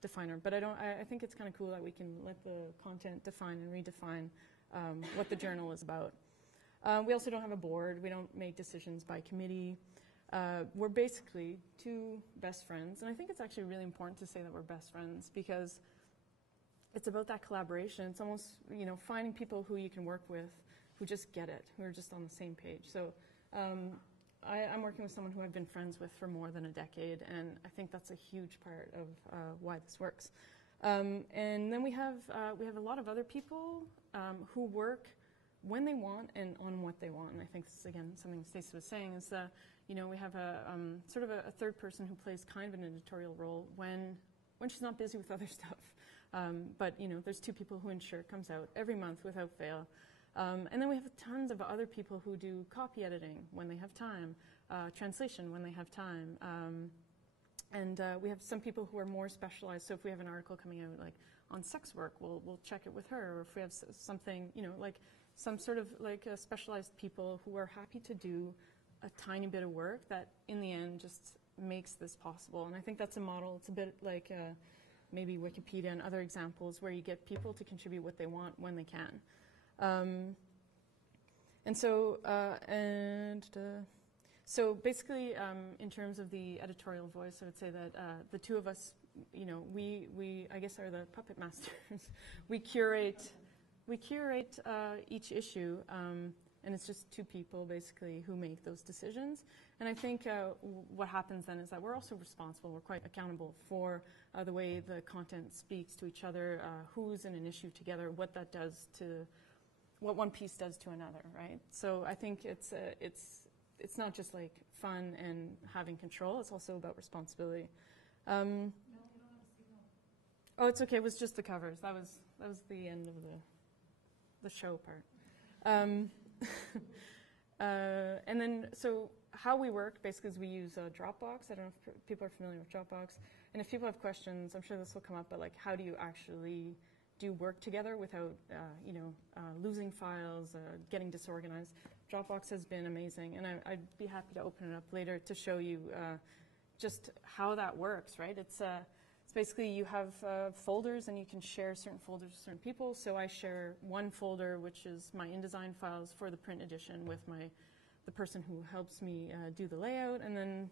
definer. But I think it's kind of cool that we can let the content define and redefine what the journal is about. We also don't have a board. We don't make decisions by committee. We're basically two best friends, and I think it's actually really important to say that we're best friends because it's about that collaboration. It's almost, finding people who you can work with who just get it, who are just on the same page. So I'm working with someone who I've been friends with for more than a decade, and I think that's a huge part of why this works. And then we have a lot of other people who work when they want and on what they want. And I think this is, again, something Stacy was saying is, we have a sort of a third person who plays kind of an editorial role when she's not busy with other stuff. But there's two people who ensure it comes out every month without fail. And then we have tons of other people who do copy editing when they have time, translation when they have time. And we have some people who are more specialized. So if we have an article coming out like on sex work, we'll check it with her. Or if we have something, like some sort of like specialized people who are happy to do a tiny bit of work that in the end just makes this possible. And I think that's a model. It's a bit like maybe Wikipedia and other examples where you get people to contribute what they want when they can. So basically, in terms of the editorial voice, I would say that the two of us, we I guess are the puppet masters. we curate each issue, and it's just two people basically who make those decisions. And I think what happens then is that we're also responsible. We're quite accountable for the way the content speaks to each other, who's in an issue together, what that does to, what one piece does to another, right? So I think it's not just like fun and having control. It's also about responsibility. No, you don't have a signal. Oh, it's okay. It was just the covers. That was the end of the show part. And then, so how we work basically is we use Dropbox. I don't know if people are familiar with Dropbox. And if people have questions, I'm sure this will come up, but like how do you actually do work together without, losing files, getting disorganized? Dropbox has been amazing, and I'd be happy to open it up later to show you just how that works, right? It's basically you have folders, and you can share certain folders with certain people. So I share one folder, which is my InDesign files for the print edition with the person who helps me do the layout, and then,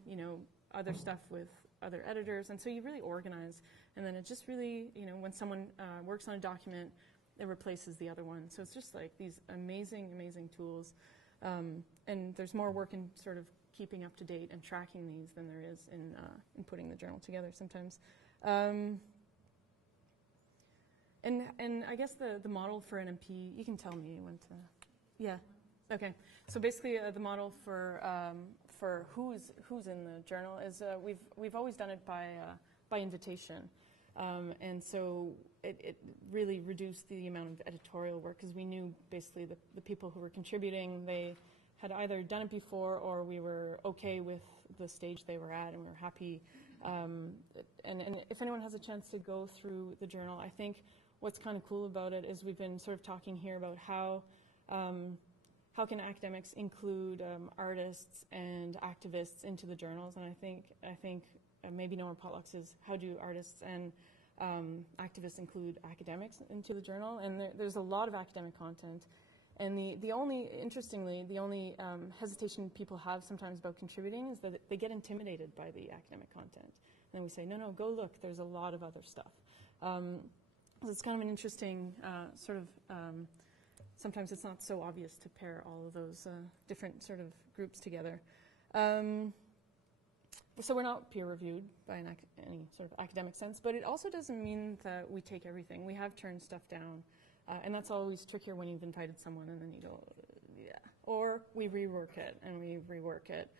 other stuff with other editors. And so you really organize, and then it just really, when someone works on a document, it replaces the other one. So it's just like these amazing, amazing tools. And there's more work in sort of keeping up to date and tracking these than there is in putting the journal together sometimes. And I guess the model for NMP, you can tell me when to, yeah, okay. So basically the model for who's in the journal is we've always done it by invitation. And so it really reduced the amount of editorial work because we knew basically the people who were contributing, they had either done it before or we were okay with the stage they were at and we were happy. And if anyone has a chance to go through the journal, I think what's kind of cool about it is we've been sort of talking here about how can academics include artists and activists into the journals, and I think maybe No More Potlucks is how do artists and activists include academics into the journal, and there's a lot of academic content. And interestingly, the only hesitation people have sometimes about contributing is that they get intimidated by the academic content. And then we say, no, go look, there's a lot of other stuff. So it's kind of an interesting sometimes it's not so obvious to pair all of those different sort of groups together. What so we're not peer-reviewed by any sort of academic sense, but it also doesn't mean that we take everything. We have turned stuff down, and that's always trickier when you've invited someone and then you go, yeah. Or we rework it, and we rework it.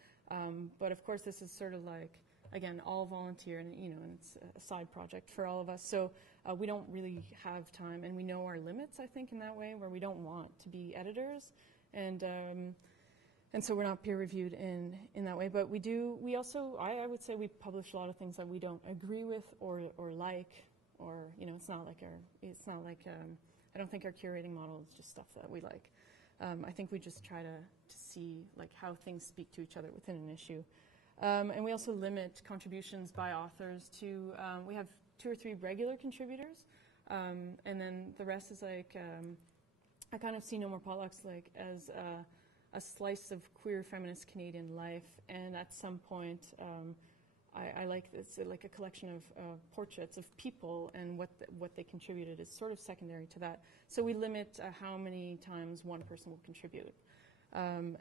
But of course, this is sort of like, again, all volunteer, and and it's a side project for all of us. So we don't really have time, and we know our limits, I think, in that way, where we don't want to be editors, and so we're not peer-reviewed in that way. But we also, I would say we publish a lot of things that we don't agree with or like, or, it's not like I don't think our curating model is just stuff that we like. I think we just try to see like how things speak to each other within an issue. And we also limit contributions by authors to, we have 2 or 3 regular contributors, and then the rest is like, I kind of see No More Potlucks like as a slice of queer feminist Canadian life, and at some point, I like this, like a collection of portraits of people, and what they contributed is sort of secondary to that. So we limit how many times one person will contribute. 2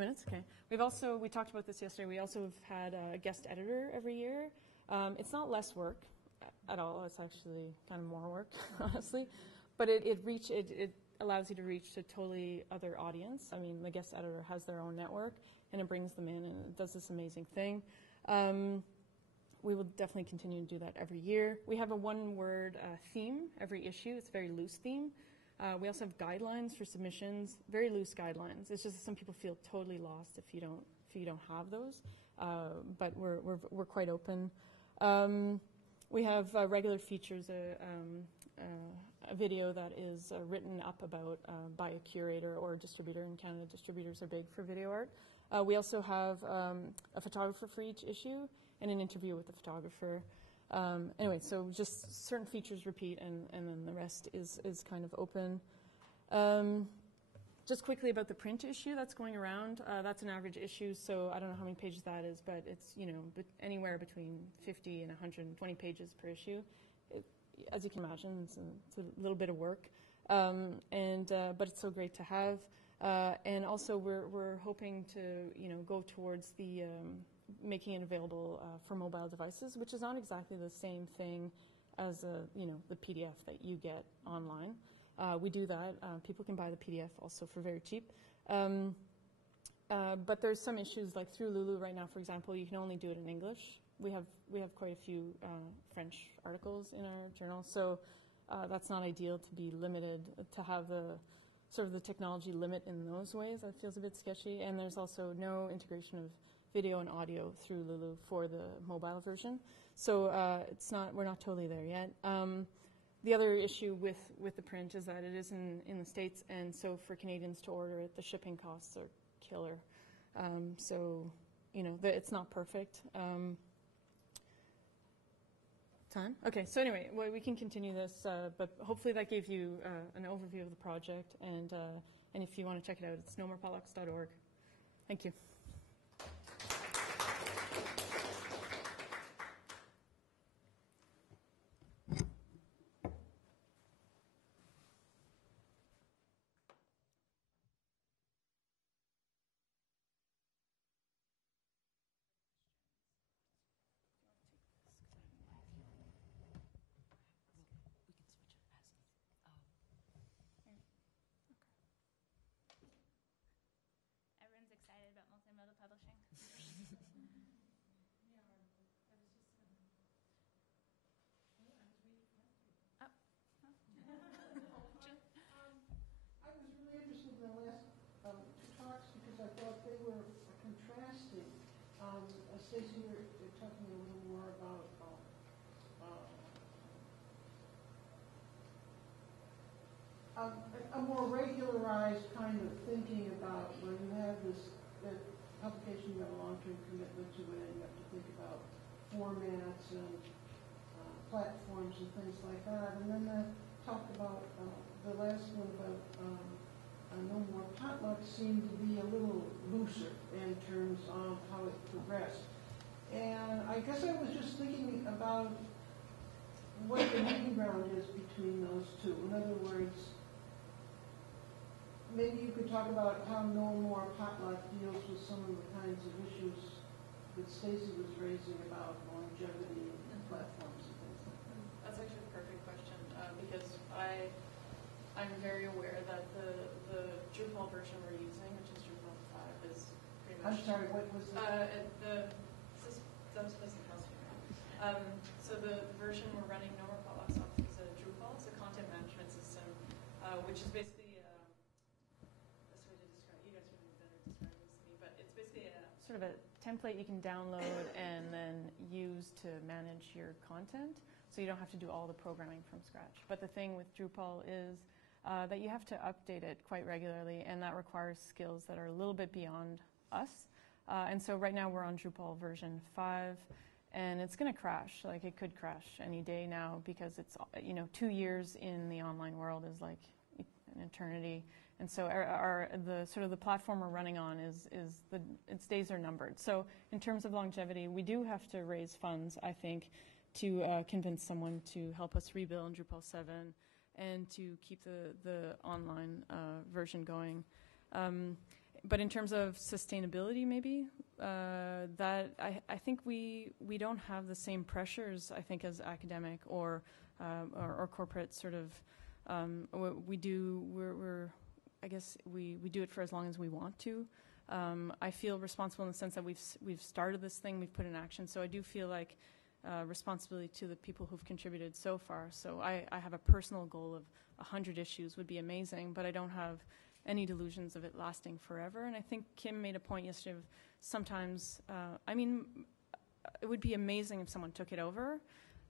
minutes? Okay. We talked about this yesterday, we also have had a guest editor every year. It's not less work at all, it's actually kind of more work, honestly. But it allows you to reach a totally other audience. I mean, the guest editor has their own network, and it brings them in, and it does this amazing thing. We will definitely continue to do that every year. We have a one-word theme every issue. It's a very loose theme. We also have guidelines for submissions, very loose guidelines. It's just that some people feel totally lost if you don't have those. But we're quite open. We have regular features, a video that is written up about by a curator or a distributor. In Canada, distributors are big for video art. We also have a photographer for each issue and an interview with the photographer. Anyway, so just certain features repeat, and then the rest is kind of open. Just quickly about the print issue that's going around. That's an average issue, so I don't know how many pages that is, but it's anywhere between 50 and 120 pages per issue. As you can imagine, it's a little bit of work, but it's so great to have. And also, we're hoping to go towards the making it available for mobile devices, which is not exactly the same thing as the PDF that you get online. We do that. People can buy the PDF also for very cheap. But there's some issues, like through Lulu right now, for example, you can only do it in English. We have quite a few French articles in our journal, so that's not ideal to be limited, to have the technology limit in those ways. That feels a bit sketchy. And there's also no integration of video and audio through Lulu for the mobile version. So we're not totally there yet. The other issue with the print is that it is in the States, and so for Canadians to order it, the shipping costs are killer. So it's not perfect. Time? Okay, so anyway, we can continue this, but hopefully that gave you an overview of the project, and if you want to check it out, it's nomorepotlucks.org. Thank you. Everyone's excited about multimodal publishing. I was really interested in the last 2 talks because I thought they were contrasting. Stacy, you're talking a little more about a more regularized kind of thinking about where you have this publication, you have a long-term commitment to it, and you have to think about formats and platforms and things like that. And then talked about the last one about No More Potlucks seemed to be a little looser in terms of how it progressed. And I guess I was just thinking about what the middle ground is between those two. In other words, maybe you could talk talk about how No More Potluck deals with some of the kinds of issues that Stacy was raising about longevity and platforms and things like that? That's actually a perfect question because I'm very aware that the Drupal version we're using, which is Drupal 5, is pretty much... I'm sorry, what was that? That was supposed to be housekeeping. So the version we're running No More Potlucks off is a Drupal. It's a content management system, which is basically best way to describe. You guys would be better describing this to me, but it's basically a sort of a template you can download and then use to manage your content, so you don't have to do all the programming from scratch. But the thing with Drupal is that you have to update it quite regularly, and that requires skills that are a little bit beyond us. And so right now we're on Drupal version 5, and it's going to crash. Like, it could crash any day now because it's, 2 years in the online world is like an eternity. And so the platform we're running on its days are numbered. So in terms of longevity, we do have to raise funds, I think, to convince someone to help us rebuild Drupal 7 and to keep the online version going. But in terms of sustainability, maybe, that I think we don't have the same pressures, I think, as academic or corporate sort of. We do it for as long as we want to. I feel responsible in the sense that we've started this thing, we've put in action. So I do feel like responsibility to the people who've contributed so far. So I have a personal goal of 100 issues would be amazing, but I don't have any delusions of it lasting forever. And I think Kim made a point yesterday of sometimes, it would be amazing if someone took it over.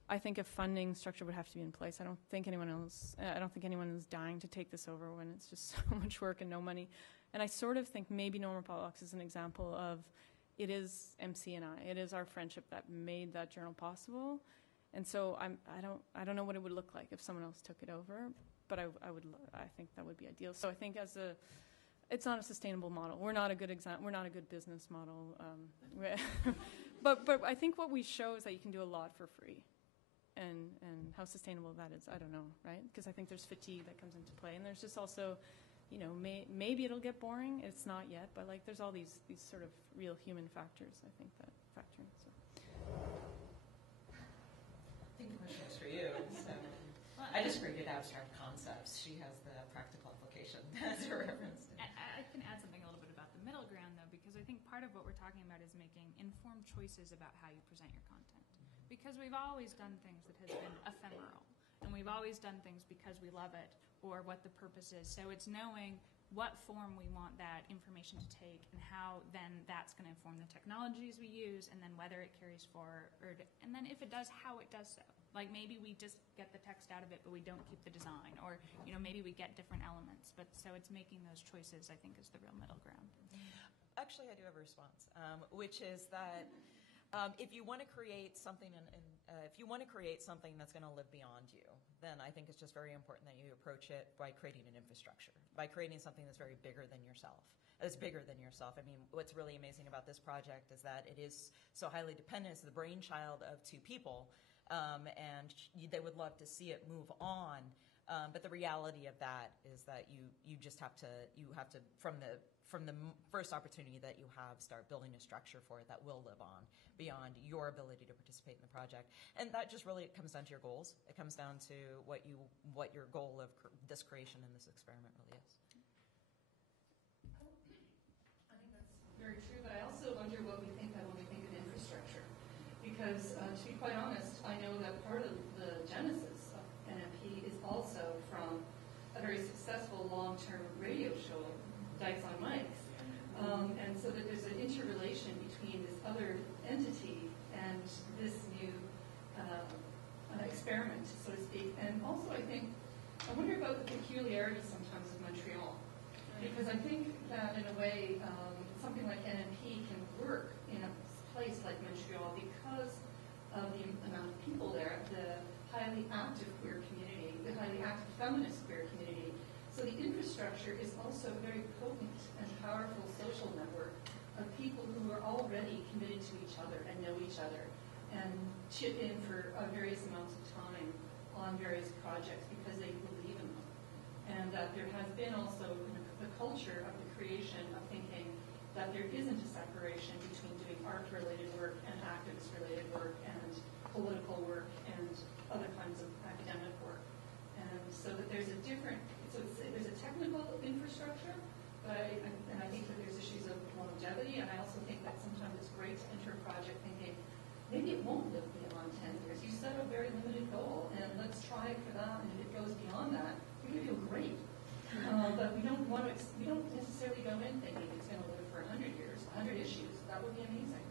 I think a funding structure would have to be in place. I don't think anyone is dying to take this over when it's just so much work and no money. And I sort of think maybe No More Potlucks is an example of, it is MC and I. It is our friendship that made that journal possible. And so I don't know what it would look like if someone else took it over, but I think that would be ideal. So I think it's not a sustainable model. We're not a good We're not a good business model. But I think what we show is that you can do a lot for free. And how sustainable that is, I don't know, right? Because I think there's fatigue that comes into play, and there's just also, maybe it'll get boring. It's not yet, but like there's all these sort of real human factors, I think, that factor in. So. I think the question is for you. So, I just created abstract concepts. She has the practical application as a reference. I can add something a little bit about the middle ground, though, because I think part of what we're talking about is making informed choices about how you present your content. Because we've always done things that has been ephemeral, and we've always done things because we love it or what the purpose is. So it's knowing what form we want that information to take and how then that's going to inform the technologies we use, and then whether it carries forward, and then if it does, how it does so. Like maybe we just get the text out of it, but we don't keep the design, or maybe we get different elements. But so it's making those choices, I think, is the real middle ground. Actually, I do have a response, which is that. If you want to create something, if you want to create something that's going to live beyond you, then I think it's just very important that you approach it by creating an infrastructure, by creating something that's very bigger than yourself. That's bigger than yourself. I mean, what's really amazing about this project is that it is so highly dependent. It's the brainchild of 2 people, and they would love to see it move on. But the reality of that is that you have to from the first opportunity that you have, start building a structure for it that will live on beyond your ability to participate in the project. And that just really comes down to your goals. It comes down to what your goal of this creation and this experiment really is. I think that's very true, but I also wonder what we think of when we think of infrastructure. Because to be quite honest, I know that part of the genesis of NMP is also from a very successful long-term radio show, Dykes on Mics. And so that there's an interrelation between this other entity and this new experiment, so to speak. And also I wonder about the peculiarities sometimes of Montreal. Because I think that in a way, something like NMP can work in a place like Montreal because of the amount of people there, the highly active queer community, the highly active feminist queer community. So the infrastructure is also a very potent and powerful social network of people who are already committed to each other and know each other and chip in for various amounts of time on various projects because they believe in them. And that there has been also a culture of the creation of thinking that there isn't a separation between doing art-related work and activist-related work and political work and other kinds of academic work. And so that there's a different, there's a technical infrastructure, but I think that there's issues of longevity, and I also think that sometimes it's great to enter a project thinking, maybe it won't live beyond 10 years. You set a very limited goal, and let's try it for that, and if it goes beyond that, you're going to feel great. But we don't necessarily go in thinking it's going to live for 100 years, 100 issues. That would be amazing.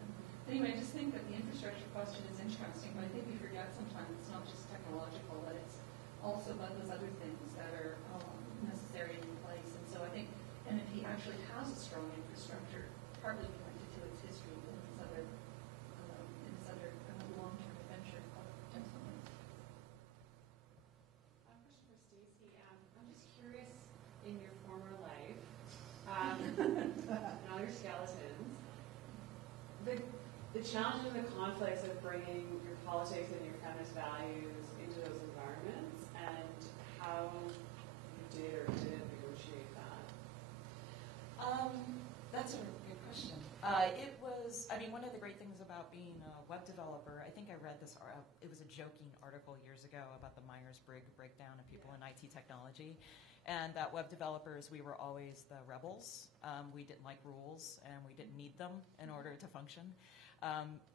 Anyway, I just think that the infrastructure question is interesting, but I think we forget sometimes it's not just technological, but it's also about those other things that are necessary in place. And so I think NMP actually has a strong infrastructure, partly connected to its history in this other long-term adventure. Definitely. A question for Stacy. I'm just curious, in your former life, and all your skeletons, the challenges and the conflicts of bringing your politics and your feminist values into those environments, and how you did or didn't negotiate that. That's a good question. It was, one of the great things about being a web developer, I think I read this, it was a joking article years ago about the Myers-Briggs breakdown of people in IT technology, and that web developers, we were always the rebels. We didn't like rules, and we didn't need them in order to function.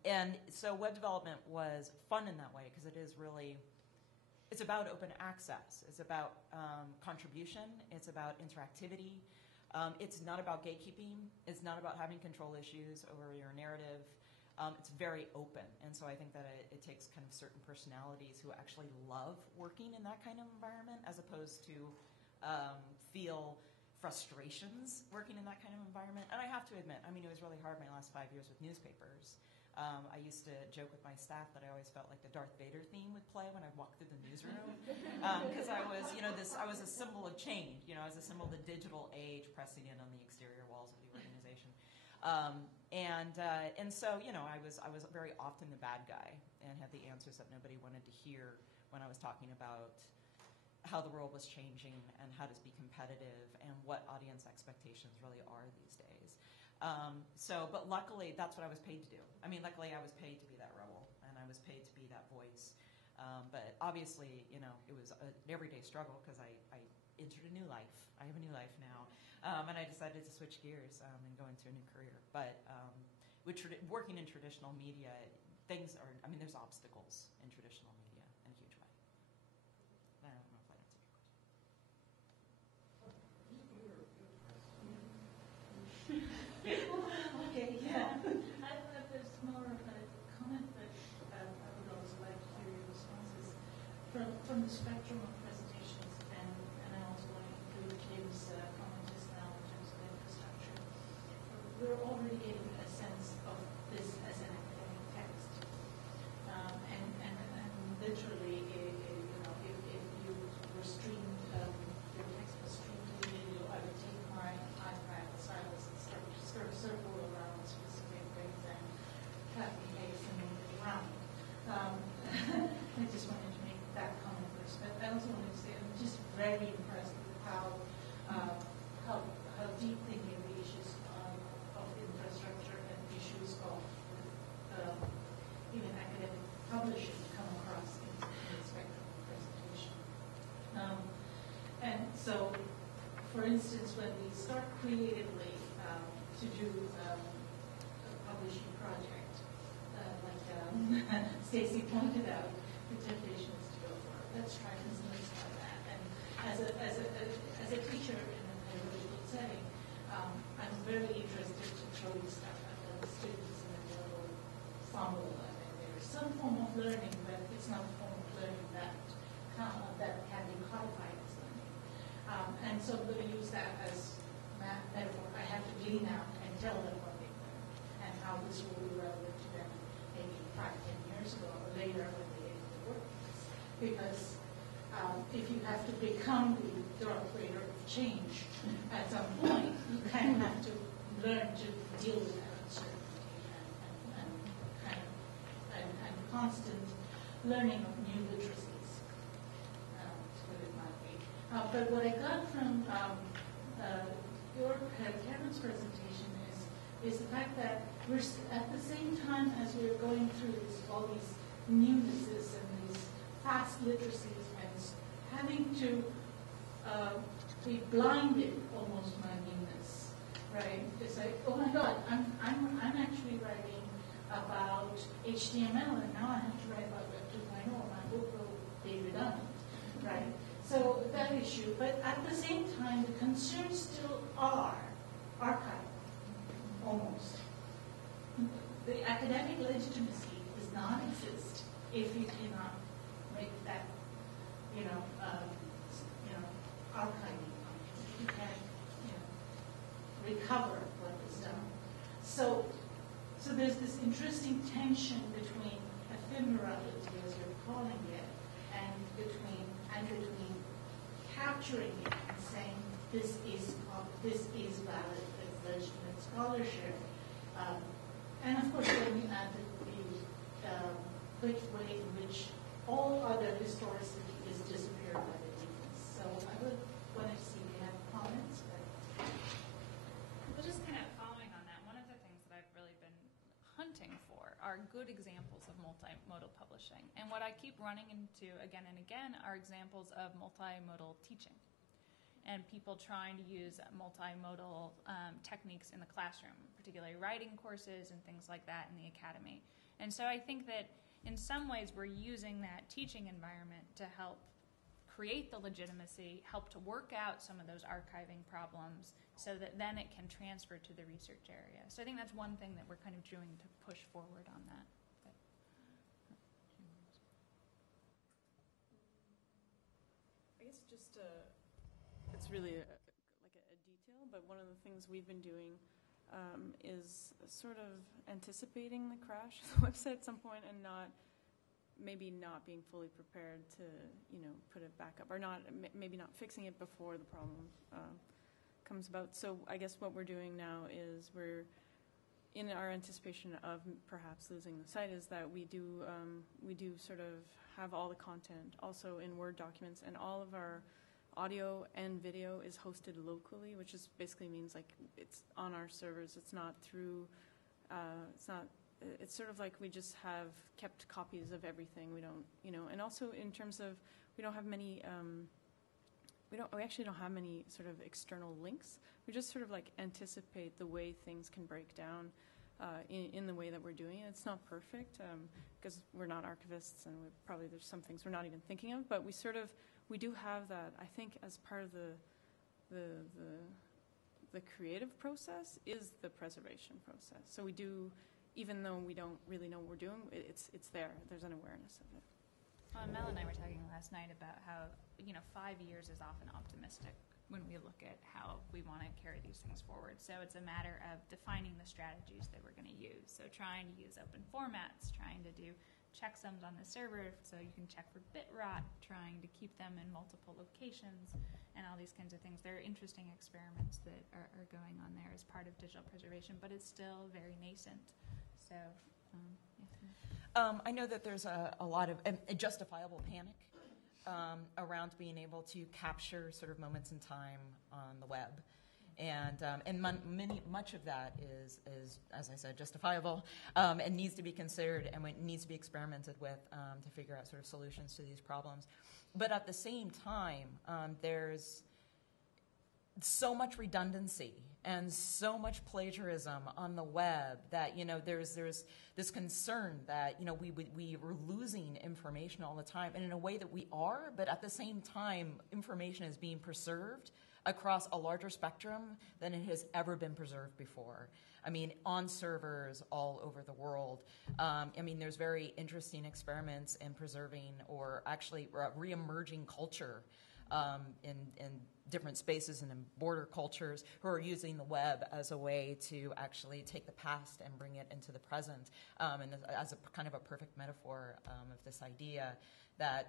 And so web development was fun in that way, because it is really, it's about open access. It's about contribution. It's about interactivity. It's not about gatekeeping. It's not about having control issues over your narrative. It's very open. And so I think that it takes kind of certain personalities who actually love working in that kind of environment, as opposed to feel frustrations working in that kind of environment. And I have to admit, it was really hard my last 5 years with newspapers. I used to joke with my staff that I always felt like the Darth Vader theme would play when I walked through the newsroom, because I was, I was a symbol of change. I was a symbol of the digital age pressing in on the exterior walls of the organization, and so I was very often the bad guy and had the answers that nobody wanted to hear when I was talking about how the world was changing and how to be competitive and what audience expectations really are these days. But luckily, that's what I was paid to do. Luckily, I was paid to be that rebel, and I was paid to be that voice. But obviously, it was an everyday struggle, because I entered a new life. I have a new life now. And I decided to switch gears and go into a new career. But working in traditional media, things are, there's obstacles in traditional media in a huge way. I don't know if that answered your question. Okay, yeah. There's more of a comment that I would also like to hear your responses from the spectrum of presentations, and I also want to include James' comment just now in terms of infrastructure. We're already getting a sense of this as an academic text, and literally, if you were streamed, your text was streamed to the video, I would take my iPad stylus and start a circle around specific things and copy paste and move it around. I just wanted to make that comment first, but I also wanted to say I'm just very impressed with how deep thinking the issues of infrastructure and issues of even academic publishing come across in the spectrum of presentation. And so, for instance, when we start creatively to do a publishing project, like Stacy pointed out, the temptation is to go for it. Let's try this and let's try that. And as a teacher in a pedagogical setting, I'm very interested to throw this stuff at the students in a little ensemble. There's some form of learning, but it's not a form of learning that can be codified as learning. And so I'm going to use that as metaphor. I have to lean out and tell them what they've learned and how this will be relevant to them maybe 5-10 years ago or later when they get into the workplace. Because if you have to become the Darth Vader of change at some point, you kind of have to learn to deal with that uncertainty and constant learning of new literacies. To put it mildly. But what I got from your Karen's presentation is the fact that we're at the same time as we're going through all these newnesses and these fast literacies and having to be blinded almost by newness, right? It's like, oh my God, I'm actually writing about HTML and now I have to write about Web 2.0. My book will be redundant, right? So that issue, but at the same time, the concerns still are archiving, almost. The academic legitimacy does not exist if you cannot make that, archiving. You can't, recover what was done. So there's this interesting tension between ephemerality, as you're calling it, and between capturing it and saying this is valid, it's legitimate scholarship. And of course, then you add the quick way in which all other historicity is disappeared by the defense. So I would want to see if you have comments. Well, just kind of following on that, one of the things that I've really been hunting for are good examples of multimodal publishing. And what I keep running into again and again are examples of multimodal teaching and people trying to use multimodal techniques in the classroom, particularly writing courses and things like that in the academy. And so I think that in some ways we're using that teaching environment to help create the legitimacy, help to work out some of those archiving problems so that then it can transfer to the research area. So I think that's one thing that we're kind of doing to push forward on that. I guess just it's really like a detail, but one of the things we've been doing is sort of anticipating the crash of the website at some point and maybe not being fully prepared to, put it back up, or maybe not fixing it before the problem comes about. So I guess what we're doing now is we're in our anticipation of perhaps losing the site is that we do sort of have all the content also in Word documents, and all of our audio and video is hosted locally, which is basically means like it's on our servers. It's not through. It's sort of like we just have kept copies of everything. We don't, and also in terms of we don't have many. We actually don't have many sort of external links. We just sort of like anticipate the way things can break down in the way that we're doing it. It's not perfect because we're not archivists, and there's some things we're not even thinking of. But we do have that. I think as part of the creative process is the preservation process. So we do, even though we don't really know what we're doing, it's there. There's an awareness of it. Mel and I were talking last night about how 5 years is often optimistic when we look at how we want to carry these things forward. So it's a matter of defining the strategies that we're going to use. So trying to use open formats, trying to do checksums on the server so you can check for bit rot, trying to keep them in multiple locations, and all these kinds of things. There are interesting experiments that are going on there as part of digital preservation, but it's still very nascent. So, I know that there's a lot of a justifiable panic around being able to capture sort of moments in time on the web. And much of that is, as I said, justifiable and needs to be considered and needs to be experimented with to figure out sort of solutions to these problems. But at the same time, there's so much redundancy and so much plagiarism on the web that there's this concern that we were losing information all the time, and in a way that we are, but at the same time, information is being preserved across a larger spectrum than it has ever been preserved before. I mean, on servers all over the world. There's very interesting experiments in preserving or actually re-emerging culture in different spaces and in border cultures who are using the web as a way to actually take the past and bring it into the present, and as a kind of a perfect metaphor of this idea that,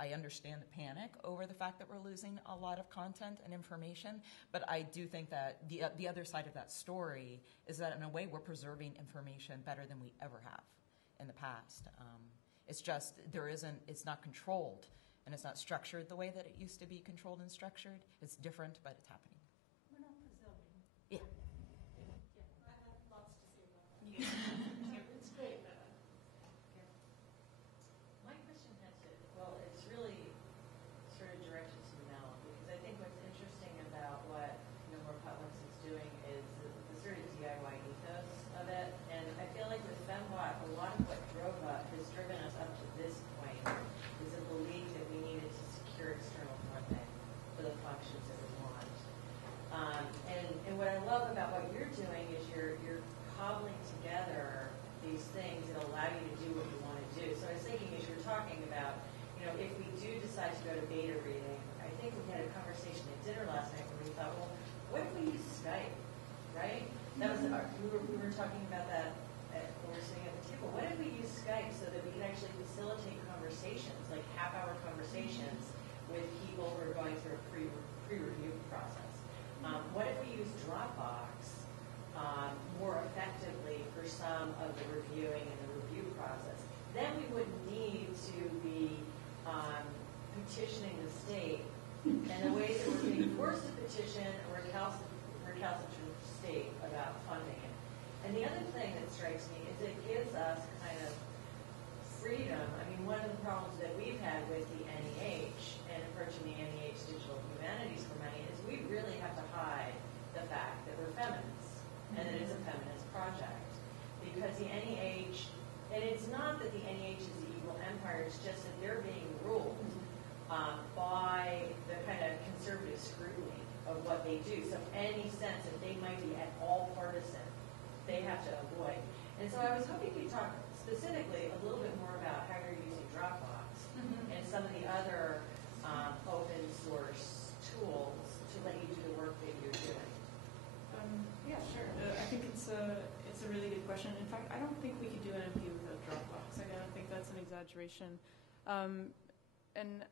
I understand the panic over the fact that we're losing a lot of content and information, but I do think that the other side of that story is that in a way we're preserving information better than we ever have in the past. It's just it's not controlled, and it's not structured the way that it used to be controlled and structured. It's different, but it's happening. We're not preserving here. It's great. My question has to, well, it's really sort of directed to Mel, because I think what's interesting about what what Potlucks is doing is the sort of DIY ethos of it. And I feel like with FemBot, a lot of what has driven us up to this point is a belief that we needed to secure external funding for the functions that we want. And what I love about what you're doing is you're cobbling together these things that allow you to do what you want to do. So I was thinking as you were talking about, if we do decide to go to beta reading, I think we had a conversation at dinner last night where we thought, well, what if we use Skype, right? That was we were talking about that when we were sitting at the table. What if we use Skype so that we can actually facilitate conversations, like half-hour conversations with people who are going through a pre-review process? What if we use Dropbox more effectively for some of the reviewing and the review process? Then we wouldn't need to be petitioning the state and the ways that we're being forced to petition a recalcitrant state about funding it. And the other thing that strikes me is it gives us kind of freedom. I mean, one of the problems that we've had with the NEH and approaching the NEH Digital Humanities for money is we really have to hide the fact that we're feminists and that it's a feminist project. Because the NEH, and it's not that the NEH is the evil empire, it's just that they're being ruled by the kind of conservative scrutiny of what they do. So any sense that they might be at all partisan, they have to avoid. And so I was hoping you'd talk specifically a little bit more about how you're using Dropbox and some of the other open source tools to let you do the work that you're doing. Yeah, sure. I think it's a really good question. In fact, I don't think we could do NMP without Dropbox. I don't think that's an exaggeration. And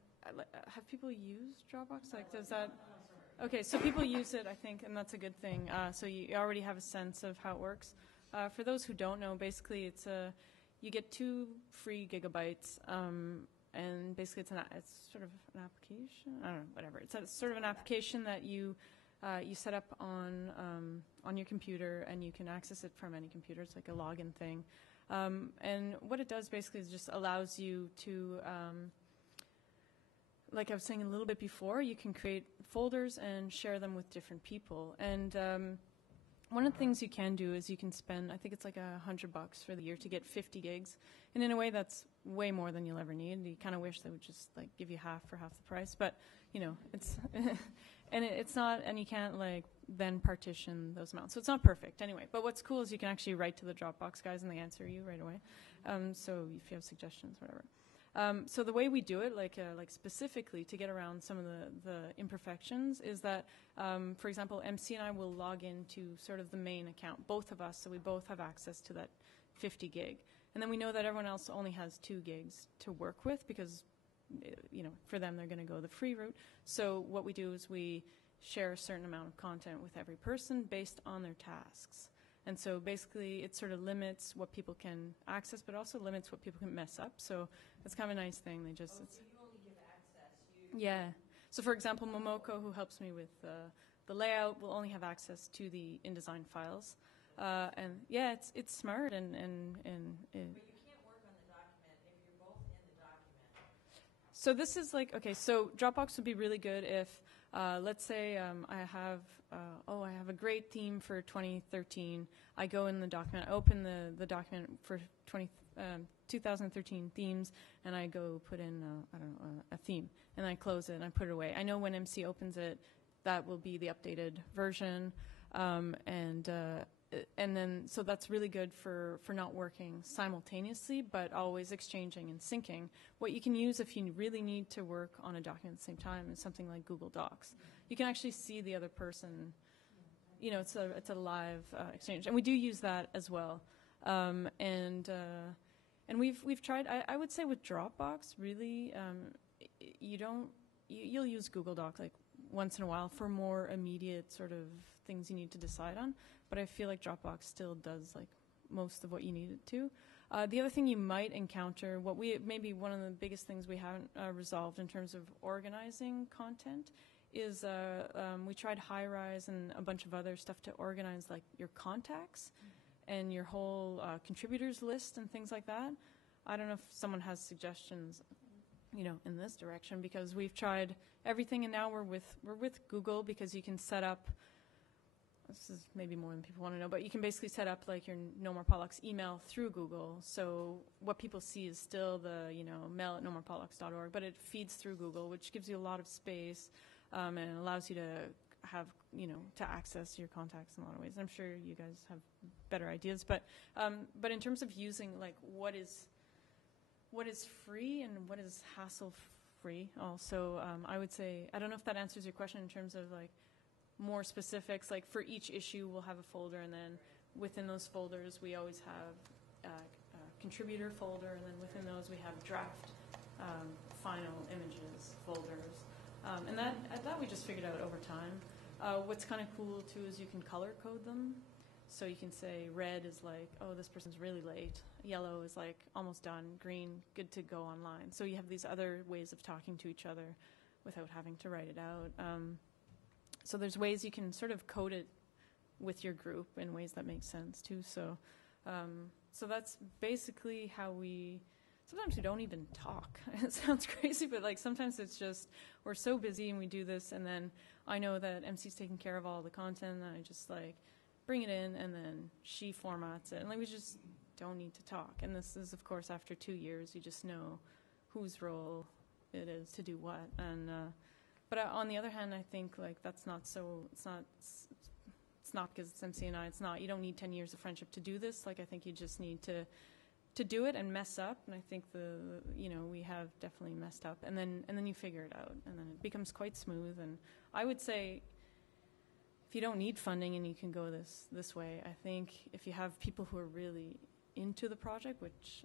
have people used Dropbox? Like, does that? Okay, so people use it, I think, and that's a good thing. So you already have a sense of how it works. For those who don't know, basically it's you get 2 free gigabytes, and basically it's sort of an application. I don't know, whatever. It's sort of an application that you set up on your computer, and you can access it from any computer. It's like a login thing, and what it does basically is just allows you to. Like I was saying a little bit before, you can create folders and share them with different people. And one of the things you can do is you can spend, I think it's like $100 for the year to get 50 gigs. And in a way, that's way more than you'll ever need. You kind of wish they would just like give you half for half the price. But, it's, and it's not, and you can't like then partition those amounts. So it's not perfect anyway. But what's cool is you can actually write to the Dropbox guys and they answer you right away. So if you have suggestions, whatever. So the way we do it, like specifically to get around some of the imperfections, is that, for example, MC and I will log into sort of the main account, both of us, so we both have access to that 50 gig. And then we know that everyone else only has 2 gigs to work with because, for them they're going to go the free route. So what we do is we share a certain amount of content with every person based on their tasks. And so basically it sort of limits what people can access, but also limits what people can mess up. So it's kind of a nice thing. They just so you only give access. Yeah. So for example, Momoko, who helps me with the layout, will only have access to the InDesign files. And yeah, it's smart and but you can't work on the document if you're both in the document. So this is like, okay, so Dropbox would be really good if, let's say I have a great theme for 2013. I go in the document, I open the document for 2013 themes, and I go put in, a theme, and I close it and I put it away. I know when MC opens it, that will be the updated version, and then, so that's really good for not working simultaneously, but always exchanging and syncing. What you can use if you really need to work on a document at the same time is something like Google Docs. You can actually see the other person. It's a live exchange, and we do use that as well. And we've tried. I would say with Dropbox, really, you'll use Google Docs like once in a while for more immediate sort of things you need to decide on. But I feel like Dropbox still does like most of what you need it to. The other thing you might encounter, maybe one of the biggest things we haven't resolved in terms of organizing content is we tried Highrise and a bunch of other stuff to organize like your contacts. and your whole contributors list and things like that. I don't know if someone has suggestions, you know, in this direction, because we've tried everything, and now we're with Google, because you can set up. This is maybe more than people want to know, but you can basically set up like your No More Potlucks email through Google. So what people see is still the, you know, mail@nomorepotlucks.org, but it feeds through Google, which gives you a lot of space, and it allows you to have, you know, to access your contacts in a lot of ways. I'm sure you guys have better ideas, but in terms of using, like, what is free and what is hassle-free also, I would say, I don't know if that answers your question in terms of, like, more specifics. Like, for each issue, we'll have a folder, and then within those folders, we always have a contributor folder, and then within those, we have draft final images folders. And that we just figured out over time. What's kind of cool, too, is you can color code them. So you can say red is like, oh, this person's really late. Yellow is like, almost done. Green, good to go online. So you have these other ways of talking to each other without having to write it out. So there's ways you can sort of code it with your group in ways that make sense, too. So that's basically how sometimes we don't even talk. It sounds crazy, but like sometimes it's just, we're so busy and we do this, and then I know that MC's taking care of all the content, and I just like bring it in, and then she formats it, and like we just don't need to talk. And this is, of course, after 2 years, you just know whose role it is to do what. And but on the other hand, I think like that's not so. It's not because it's MC and I. It's not. You don't need 10 years of friendship to do this. Like I think you just need to do it and mess up. And I think we have definitely messed up, and then you figure it out, and then it becomes quite smooth. And I would say, if you don't need funding and you can go this way, I think if you have people who are really into the project, which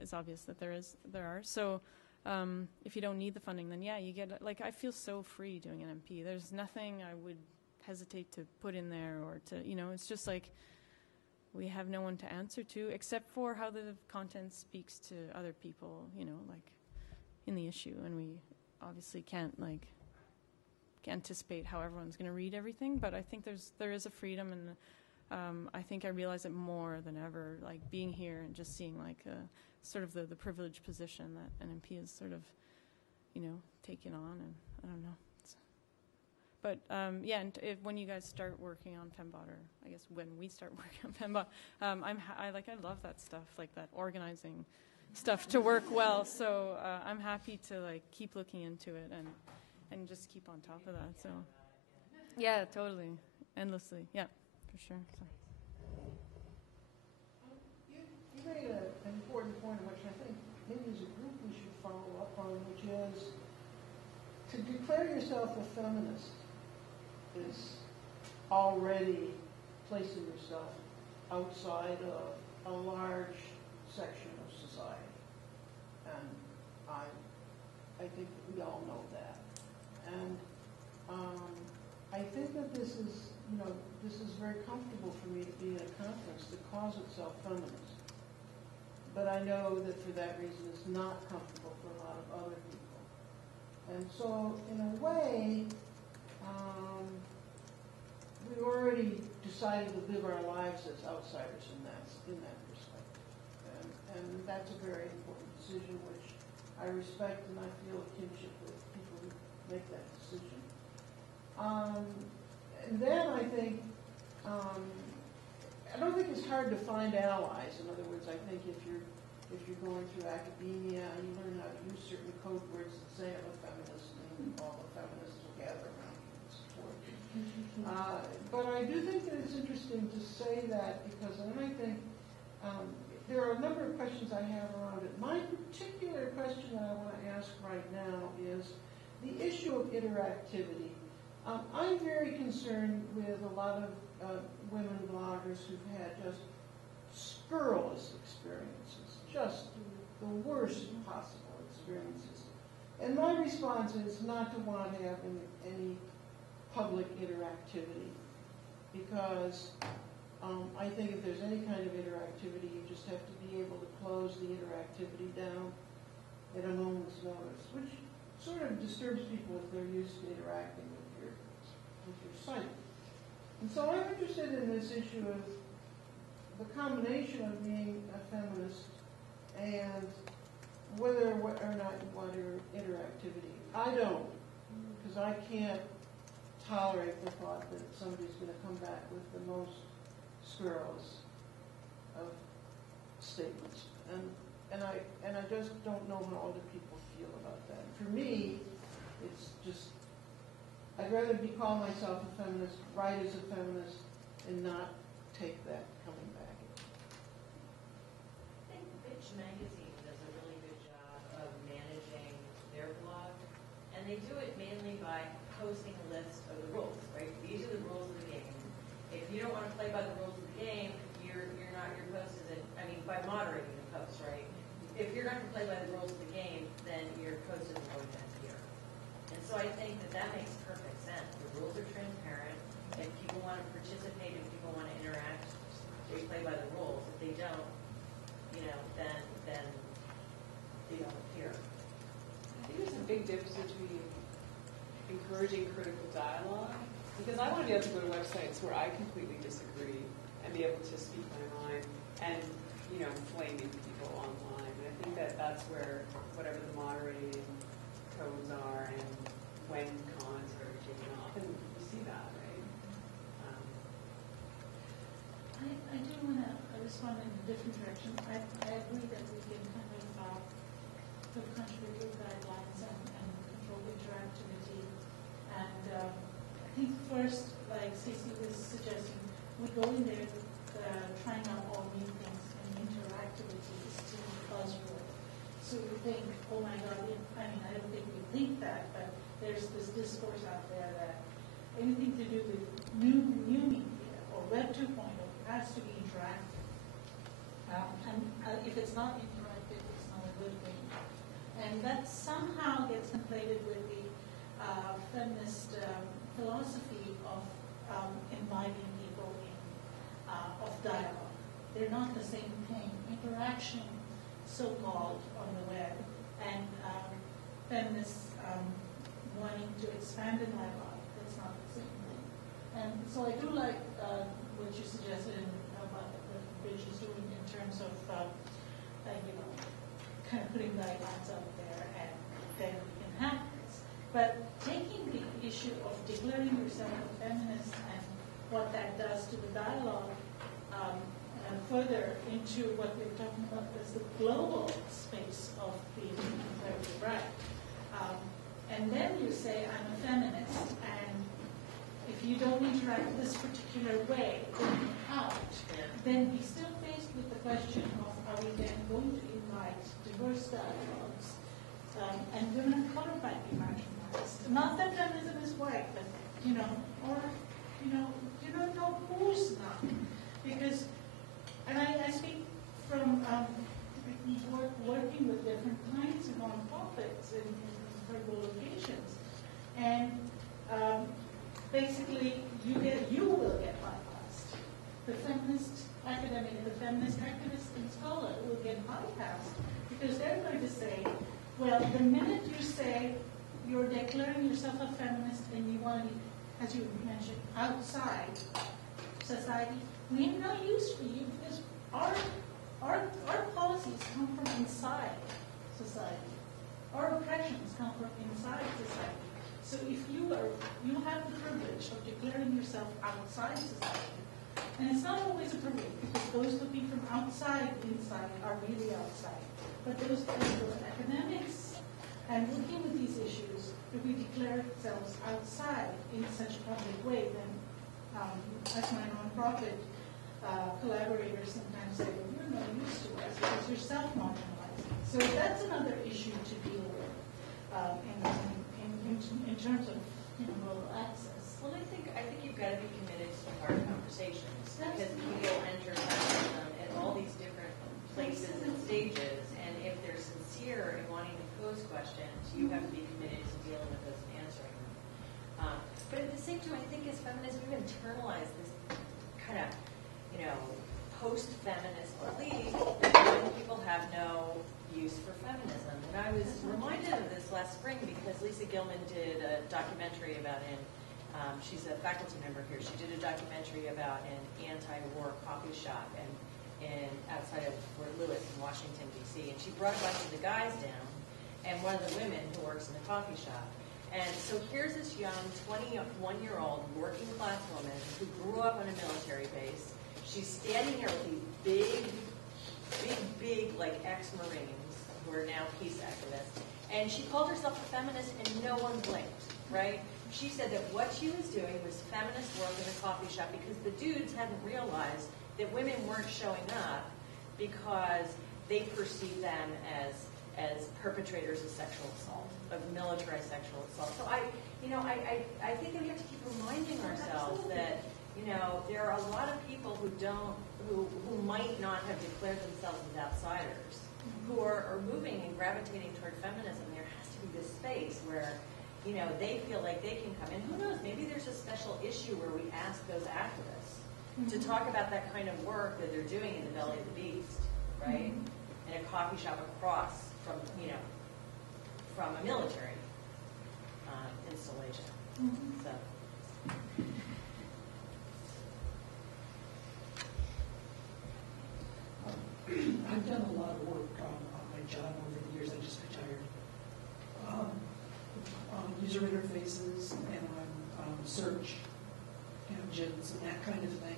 is obvious that there are. So if you don't need the funding, then yeah, you get, like, I feel so free doing an MP. There's nothing I would hesitate to put in there, or to, it's just like we have no one to answer to except for how the content speaks to other people, like in the issue. And we obviously can't like anticipate how everyone's going to read everything, but I think there is a freedom, and I think I realize it more than ever, like being here and just seeing like sort of the privileged position that an MP is sort of, taken on, and I don't know. But yeah, and when you guys start working on FemBot, or I guess when we start working on FemBot, I love that stuff, like that organizing stuff to work well. So I'm happy to like keep looking into it and just keep on top of that. So yeah, totally, endlessly, yeah, for sure. So. You made an important point, which I think maybe as a group we should follow up on, which is to declare yourself a feminist is already placing yourself outside of a large section of society. And I think that we all know that. And I think that this is very comfortable for me to be at a conference that calls itself feminist. But I know that for that reason it's not comfortable for a lot of other people. And so, in a way, we already decided to live our lives as outsiders in that perspective. And that's a very important decision, which I respect, and I feel a kinship with people who make that decision. And then I think, I don't think it's hard to find allies. In other words, I think if you're going through academia and you learn how to use certain code words that say I'm a feminist, and all the feminists will gather around you and support you. But I do think that it's interesting to say that, because then I think there are a number of questions I have around it. My particular question that I want to ask right now is the issue of interactivity. I'm very concerned with a lot of women bloggers who've had just scurrilous experiences, just the worst possible experiences. And my response is not to want to have any public interactivity, because I think if there's any kind of interactivity, you just have to be able to close the interactivity down at a moment's notice, which sort of disturbs people if they're used to interacting with your site. And so I'm interested in this issue of the combination of being a feminist and whether or not you want interactivity. I don't, because I can't tolerate the thought that somebody's going to come back with the most scurrilous of statements. And I just don't know how other people feel about that. For me, it's just, I'd rather call myself a feminist, write as a feminist, and not take that coming back. I think Bitch Magazine does a really good job of managing their blog, and they do it mainly by posting a list of the rules, right? These are the rules of the game. If you don't want to play by the rules of the game, your post isn't, I mean, by moderating the post, right? If you're not going to play by the rules of the game, then your post isn't going to appear. And so I think that makes perfect sense. The rules are transparent. If people want to participate, if people want to interact, they play by the rules. If they don't, then they don't appear. I think there's a big difference between encouraging critical dialogue, because I want to be able to go to websites where I completely disagree and be able to speak my mind and, flaming people online. And I think that that's where whatever the moderating codes are and when comments are taken off, and you see that, right? I do want to respond in a different direction. I agree that we can kind of put contributory guidelines and control interactivity. And I think first, like Stacy was suggesting, we go in there trying out all new things, and interactivity is still a buzzword. So we think, oh my God, I don't think we think that, but there's this discourse out there that anything to do with new media or Web 2.0 has to be interactive. And if it's not interactive, it's not a good thing. And that somehow gets conflated with the feminist philosophy of inviting people in, of dialogue. They're not the same thing. Interaction, so-called, on the web, and feminists wanting to expand the dialogue, that's not the same thing. And so I do like what you suggested about what Bridge is doing in terms of, kind of putting guidelines out there, and then we can have this. But taking the issue of declaring yourself a feminist and what that does to the dialogue further into what we're talking about as the global space of being incredibly right. And then you say, I'm a feminist, and if you don't interact this particular way, then you're out. Then we're still faced with the question of, are we then going to invite diverse dialogues? And women of color might be marginalized. Not that feminism is white, but, or, you don't know who's not. Because, and I speak from working with different kinds of nonprofits in several locations. And basically, you will get bypassed. The feminist academic, the feminist activist and scholar will get bypassed because they're going to say, well, the minute you say you're declaring yourself a feminist and you want to be, as you mentioned, outside society, we have no use for you because our policies come from inside society. Our oppressions come from inside society. So if you have the privilege of declaring yourself outside society, and it's not always a privilege because those looking from outside inside are really outside. But those academics and working with these issues, if we declare ourselves outside in such a public way, then as my nonprofit collaborators sometimes say, well, you're not used to us because you're self-marginalizing. So that's another issue to deal with in terms of global access. Well, I think you've got to be committed to the hard conversations because people enter feminism at all these different places and stages, and if they're sincere in wanting to pose questions, you have to be committed to dealing with those and answering them. But at the same time, I think as feminists, we've internalized this kind of, post-feminist belief that women people have no use for feminism. And I was reminded of this last spring because Lisa Gilman did a documentary about she's a faculty member here. She did a documentary about an anti-war coffee shop, and outside of Fort Lewis in Washington, D.C., and she brought a bunch of the guys down and one of the women who works in the coffee shop. And so here's this young 21-year-old working class woman who grew up on a military base. She's standing here with these big, like, ex-Marines who are now peace activists. And she called herself a feminist, and no one blinked, right? She said that what she was doing was feminist work in a coffee shop because the dudes hadn't realized that women weren't showing up because they perceived them as perpetrators of sexual assault, of militarized sexual assault. So I think that we have to keep reminding ourselves that, there are a lot of people who might not have declared themselves as outsiders, who are moving and gravitating toward feminism. There has to be this space where, they feel like they can come. And who knows, maybe there's a special issue where we ask those activists to talk about that kind of work that they're doing in the belly of the beast, right? In a coffee shop across from a military installation. So. I've done a lot of work on my job over the years. I just retired. On user interfaces and on search engines and that kind of thing.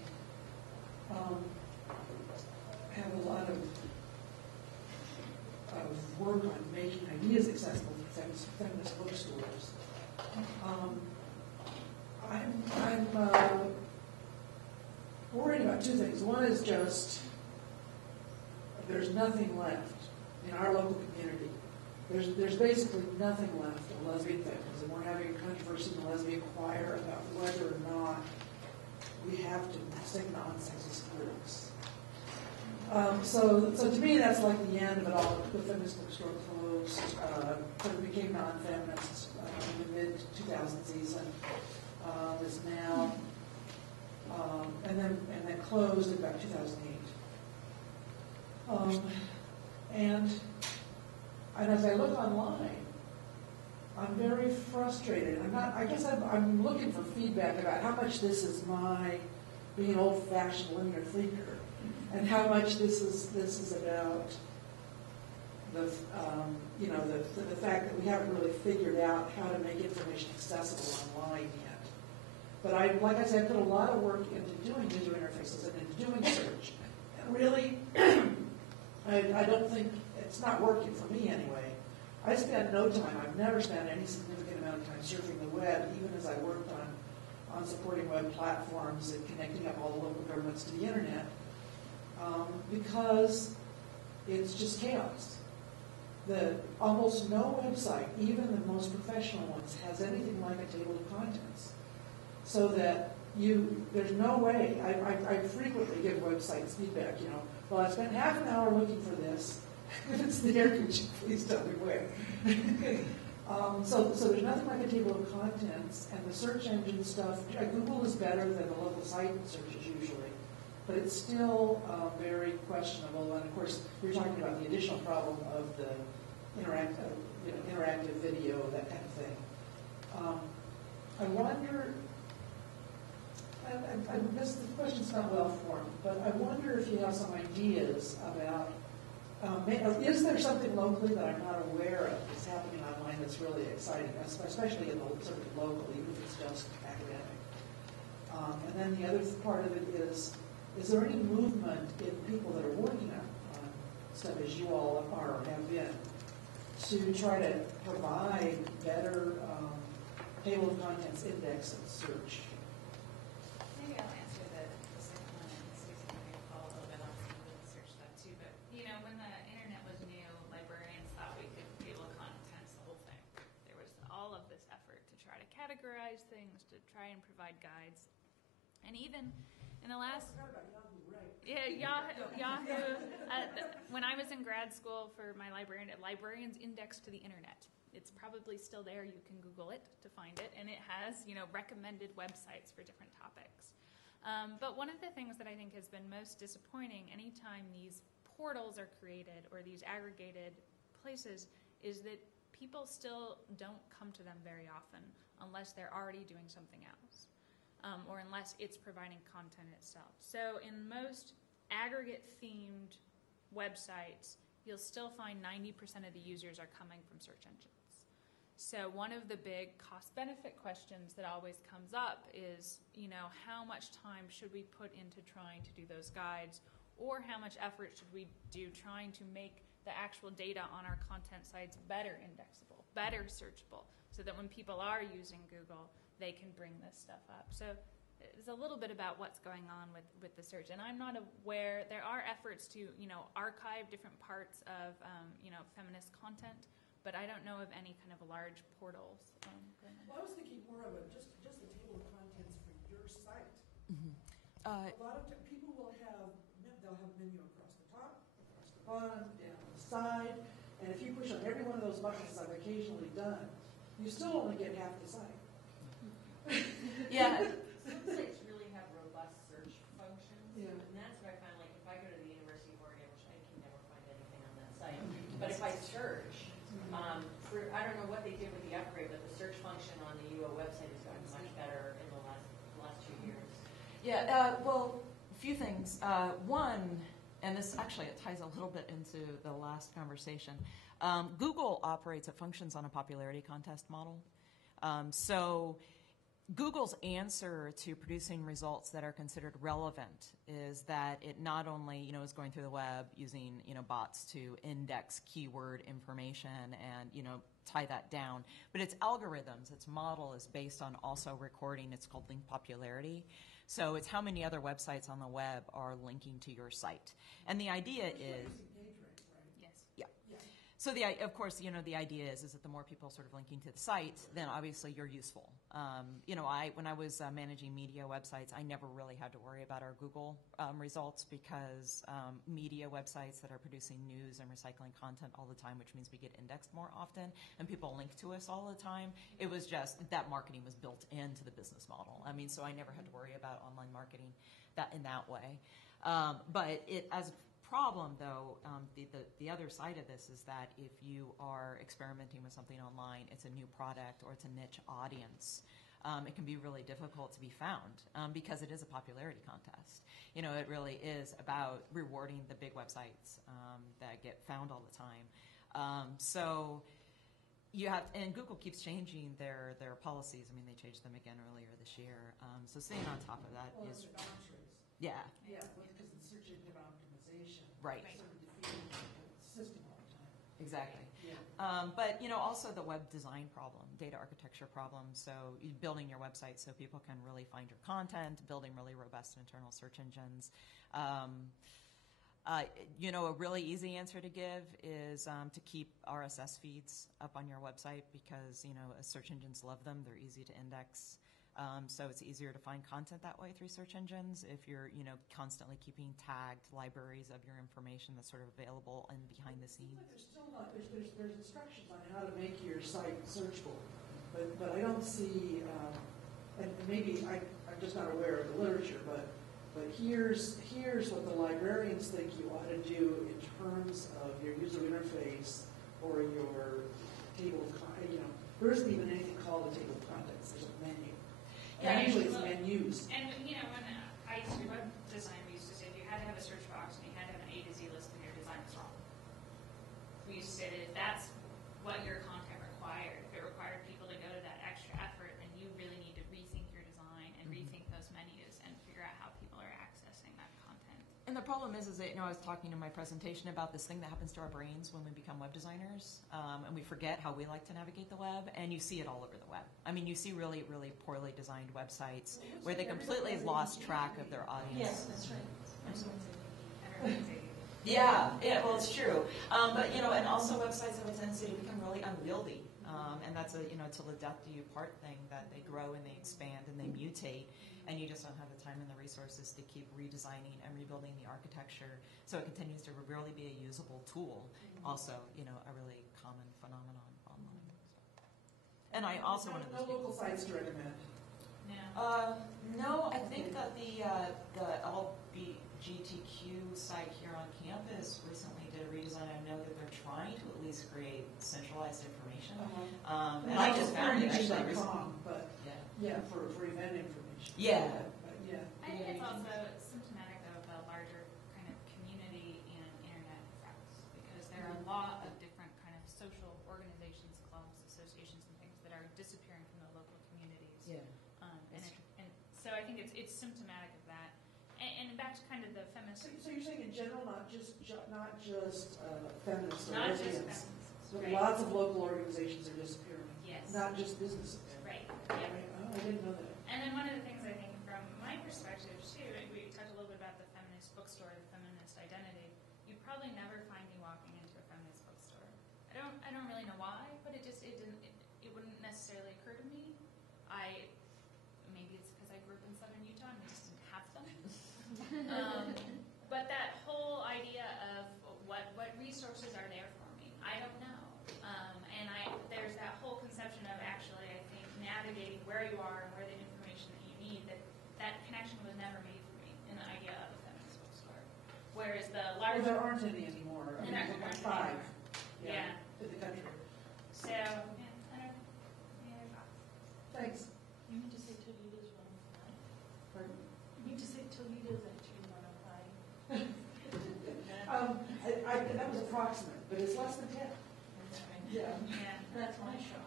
Have a lot of work on making ideas accessible to feminist bookstores. I'm worried about two things. One is just there's nothing left in our local community. There's basically nothing left of lesbian feminism. We're having a controversy in the lesbian choir about whether or not we have to sing non-sexist lyrics. So to me, that's like the end of it all. The feminist bookstore closed. It became non-feminist in the mid-2000 season. Is now, and then closed in about 2008. And as I look online, I'm very frustrated. I guess I'm looking for feedback about how much this is my being an old-fashioned linear thinker, and how much this is about the fact that we haven't really figured out how to make information accessible online yet. But like I said, I put a lot of work into doing user interfaces and into doing search. And really, I don't think it's not working for me anyway. I spend no time. I've never spent any significant amount of time surfing the web, even as I worked on supporting web platforms and connecting up all the local governments to the internet, because it's just chaos. Almost no website, even the most professional ones, has anything like a table of contents. So that there's no way. I frequently give websites feedback. Well, I spent half an hour looking for this. If it's there, could you please tell me where? So there's nothing like a table of contents, and the search engine stuff. Google is better than the local site searches usually, but it's still very questionable. And of course, you're talking about the additional problem of the interactive video, that kind of thing. I wonder. This question's not well formed, but I wonder if you have some ideas about, is there something locally that I'm not aware of that's happening online that's really exciting, especially in the sort of local, even if it's just academic? And then the other part of it is there any movement in people that are working on stuff as you all are or have been to try to provide better table of contents index and search? Maybe I'll answer the second one, and Stacy can follow a little bit on some of the research stuff too. But when the internet was new, librarians thought we could table of contents the whole thing. There was all of this effort to try to categorize things, to try and provide guides, and even in the last Yahoo. When I was in grad school for my librarians index to the internet. It's probably still there. You can Google it to find it, and it has, recommended websites for different topics. But one of the things that I think has been most disappointing anytime these portals are created or these aggregated places is that people still don't come to them very often unless they're already doing something else, or unless it's providing content itself. So in most aggregate themed websites, you'll still find 90% of the users are coming from search engines. So one of the big cost-benefit questions that always comes up is, how much time should we put into trying to do those guides, or how much effort should we do trying to make the actual data on our content sites better indexable, better searchable, so that when people are using Google, they can bring this stuff up. So it's a little bit about what's going on with the search. And I'm not aware, there are efforts to, archive different parts of, feminist content, but I don't know of any kind of large portals. Well, I was thinking more of just a table of contents for your site. Mm-hmm. A lot of people will they'll have a menu across the top, across the bottom, down the side, and if you push on every one of those buttons, as I've occasionally done, you still only get half the site. Yeah. Some sites really have robust search functions, Yeah. and that's where I find, like, if I go to the University of Oregon, which I can never find anything on that site, but if I search, I don't know what they did with the upgrade, but the search function on the UO website has gotten much better in the last 2 years. Yeah, well, a few things. One, and this actually it ties a little bit into the last conversation. Google operates, it functions on a popularity contest model. So Google's answer to producing results that are considered relevant is that it not only, is going through the web using, bots to index keyword information and, tie that down, but its algorithms, its model is based on also recording, it's called link popularity. So it's how many other websites on the web are linking to your site. And the idea is... Yes. Yeah. So of course, the idea is that the more people sort of linking to the site, then obviously you're useful. When I was managing media websites, I never really had to worry about our Google results because media websites that are producing news and recycling content all the time, which means we get indexed more often and people link to us all the time. It was just that marketing was built into the business model. So I never had to worry about online marketing in that way. But as problem, though, the other side of this is that if you are experimenting with something online, it's a new product or it's a niche audience, it can be really difficult to be found because it is a popularity contest. It really is about rewarding the big websites that get found all the time. So you have, and Google keeps changing their policies. They changed them again earlier this year. So staying on top of that is... Yeah. Yeah, because it's search engine optimization. Right. Sort of defeating the system all the time. Exactly. Yeah. But also the web design problem, data architecture problem. So building your website so people can really find your content, building really robust internal search engines. A really easy answer to give is to keep RSS feeds up on your website because search engines love them. They're easy to index. So it's easier to find content that way through search engines if you're, constantly keeping tagged libraries of your information that's sort of available and behind the scenes. Like there's still not, there's instructions on how to make your site searchable, but I don't see, and maybe I'm just not aware of the literature, but here's what the librarians think you ought to do in terms of your user interface or your table of contents. There isn't even anything called a table of contents. There's a menu. Yeah, usually it's menus. And when I used to do web design, we used to say you had to have a search box and you had to have an A to Z list and your design was wrong. We used to say that if that's what your content required, if it required people to go to that extra effort, then you really need to rethink your design and rethink those menus and figure out how people are accessing that content. And the problem is that, I was talking in my presentation about this thing that happens to our brains when we become web designers, and we forget how we like to navigate the web, and you see it all over the web. You see really, really poorly designed websites where they completely lost track of their audience. Yes, that's right. Yeah, well, it's true. But, and also websites have a tendency to become really unwieldy. And that's till the death do you part thing, that they grow and they expand and they mutate, and you just don't have the time and the resources to keep redesigning and rebuilding the architecture. So it continues to really be a usable tool. Also, a really common phenomenon online. So. And I also want to... No local sites to recommend. No, I think that the LGBTQ site here on campus recently did a redesign. I know that they're trying to at least create centralized information. And I just found it actually recently. But yeah, for event information. Yeah. But yeah. I think it's also symptomatic of a larger kind of lot of different kind of social organizations, clubs, associations, and things that are disappearing from the local communities. Yeah. And so I think it's symptomatic of that. And back to kind of the feminist. So you're saying in general, not just feminists or Not just lesbians, feminists, but right. lots of local organizations are disappearing. Yes. Not just businesses. Right. Right. Yeah. Oh, I didn't know that. And then one of the things I think from my perspective too, and we talked a little bit about the feminist bookstore, the feminist identity. You probably never find me walking into a feminist bookstore. I don't really know why, but it wouldn't necessarily occur to me. Maybe it's because I grew up in southern Utah and we just didn't have them. But that whole idea of what resources are there for me, I don't know. And there's that whole conception of actually, I think, navigating where you are and where the information that you need, that connection was never made for me in the idea of a feminist bookstore. Whereas the larger... Well, there aren't any anymore. I mean, there's like 5 Yeah. in the country. So, yeah, I don't know. Any other thoughts? Thanks. You need to say Toledo's 105. Pardon? You need to say Toledo's actually 105. That was approximate, but it's less than 10. Yeah. Yeah. That's my shot.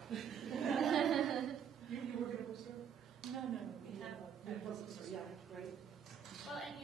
You work at a bookstore? No, we have At a bookstore, yeah, right. Well, and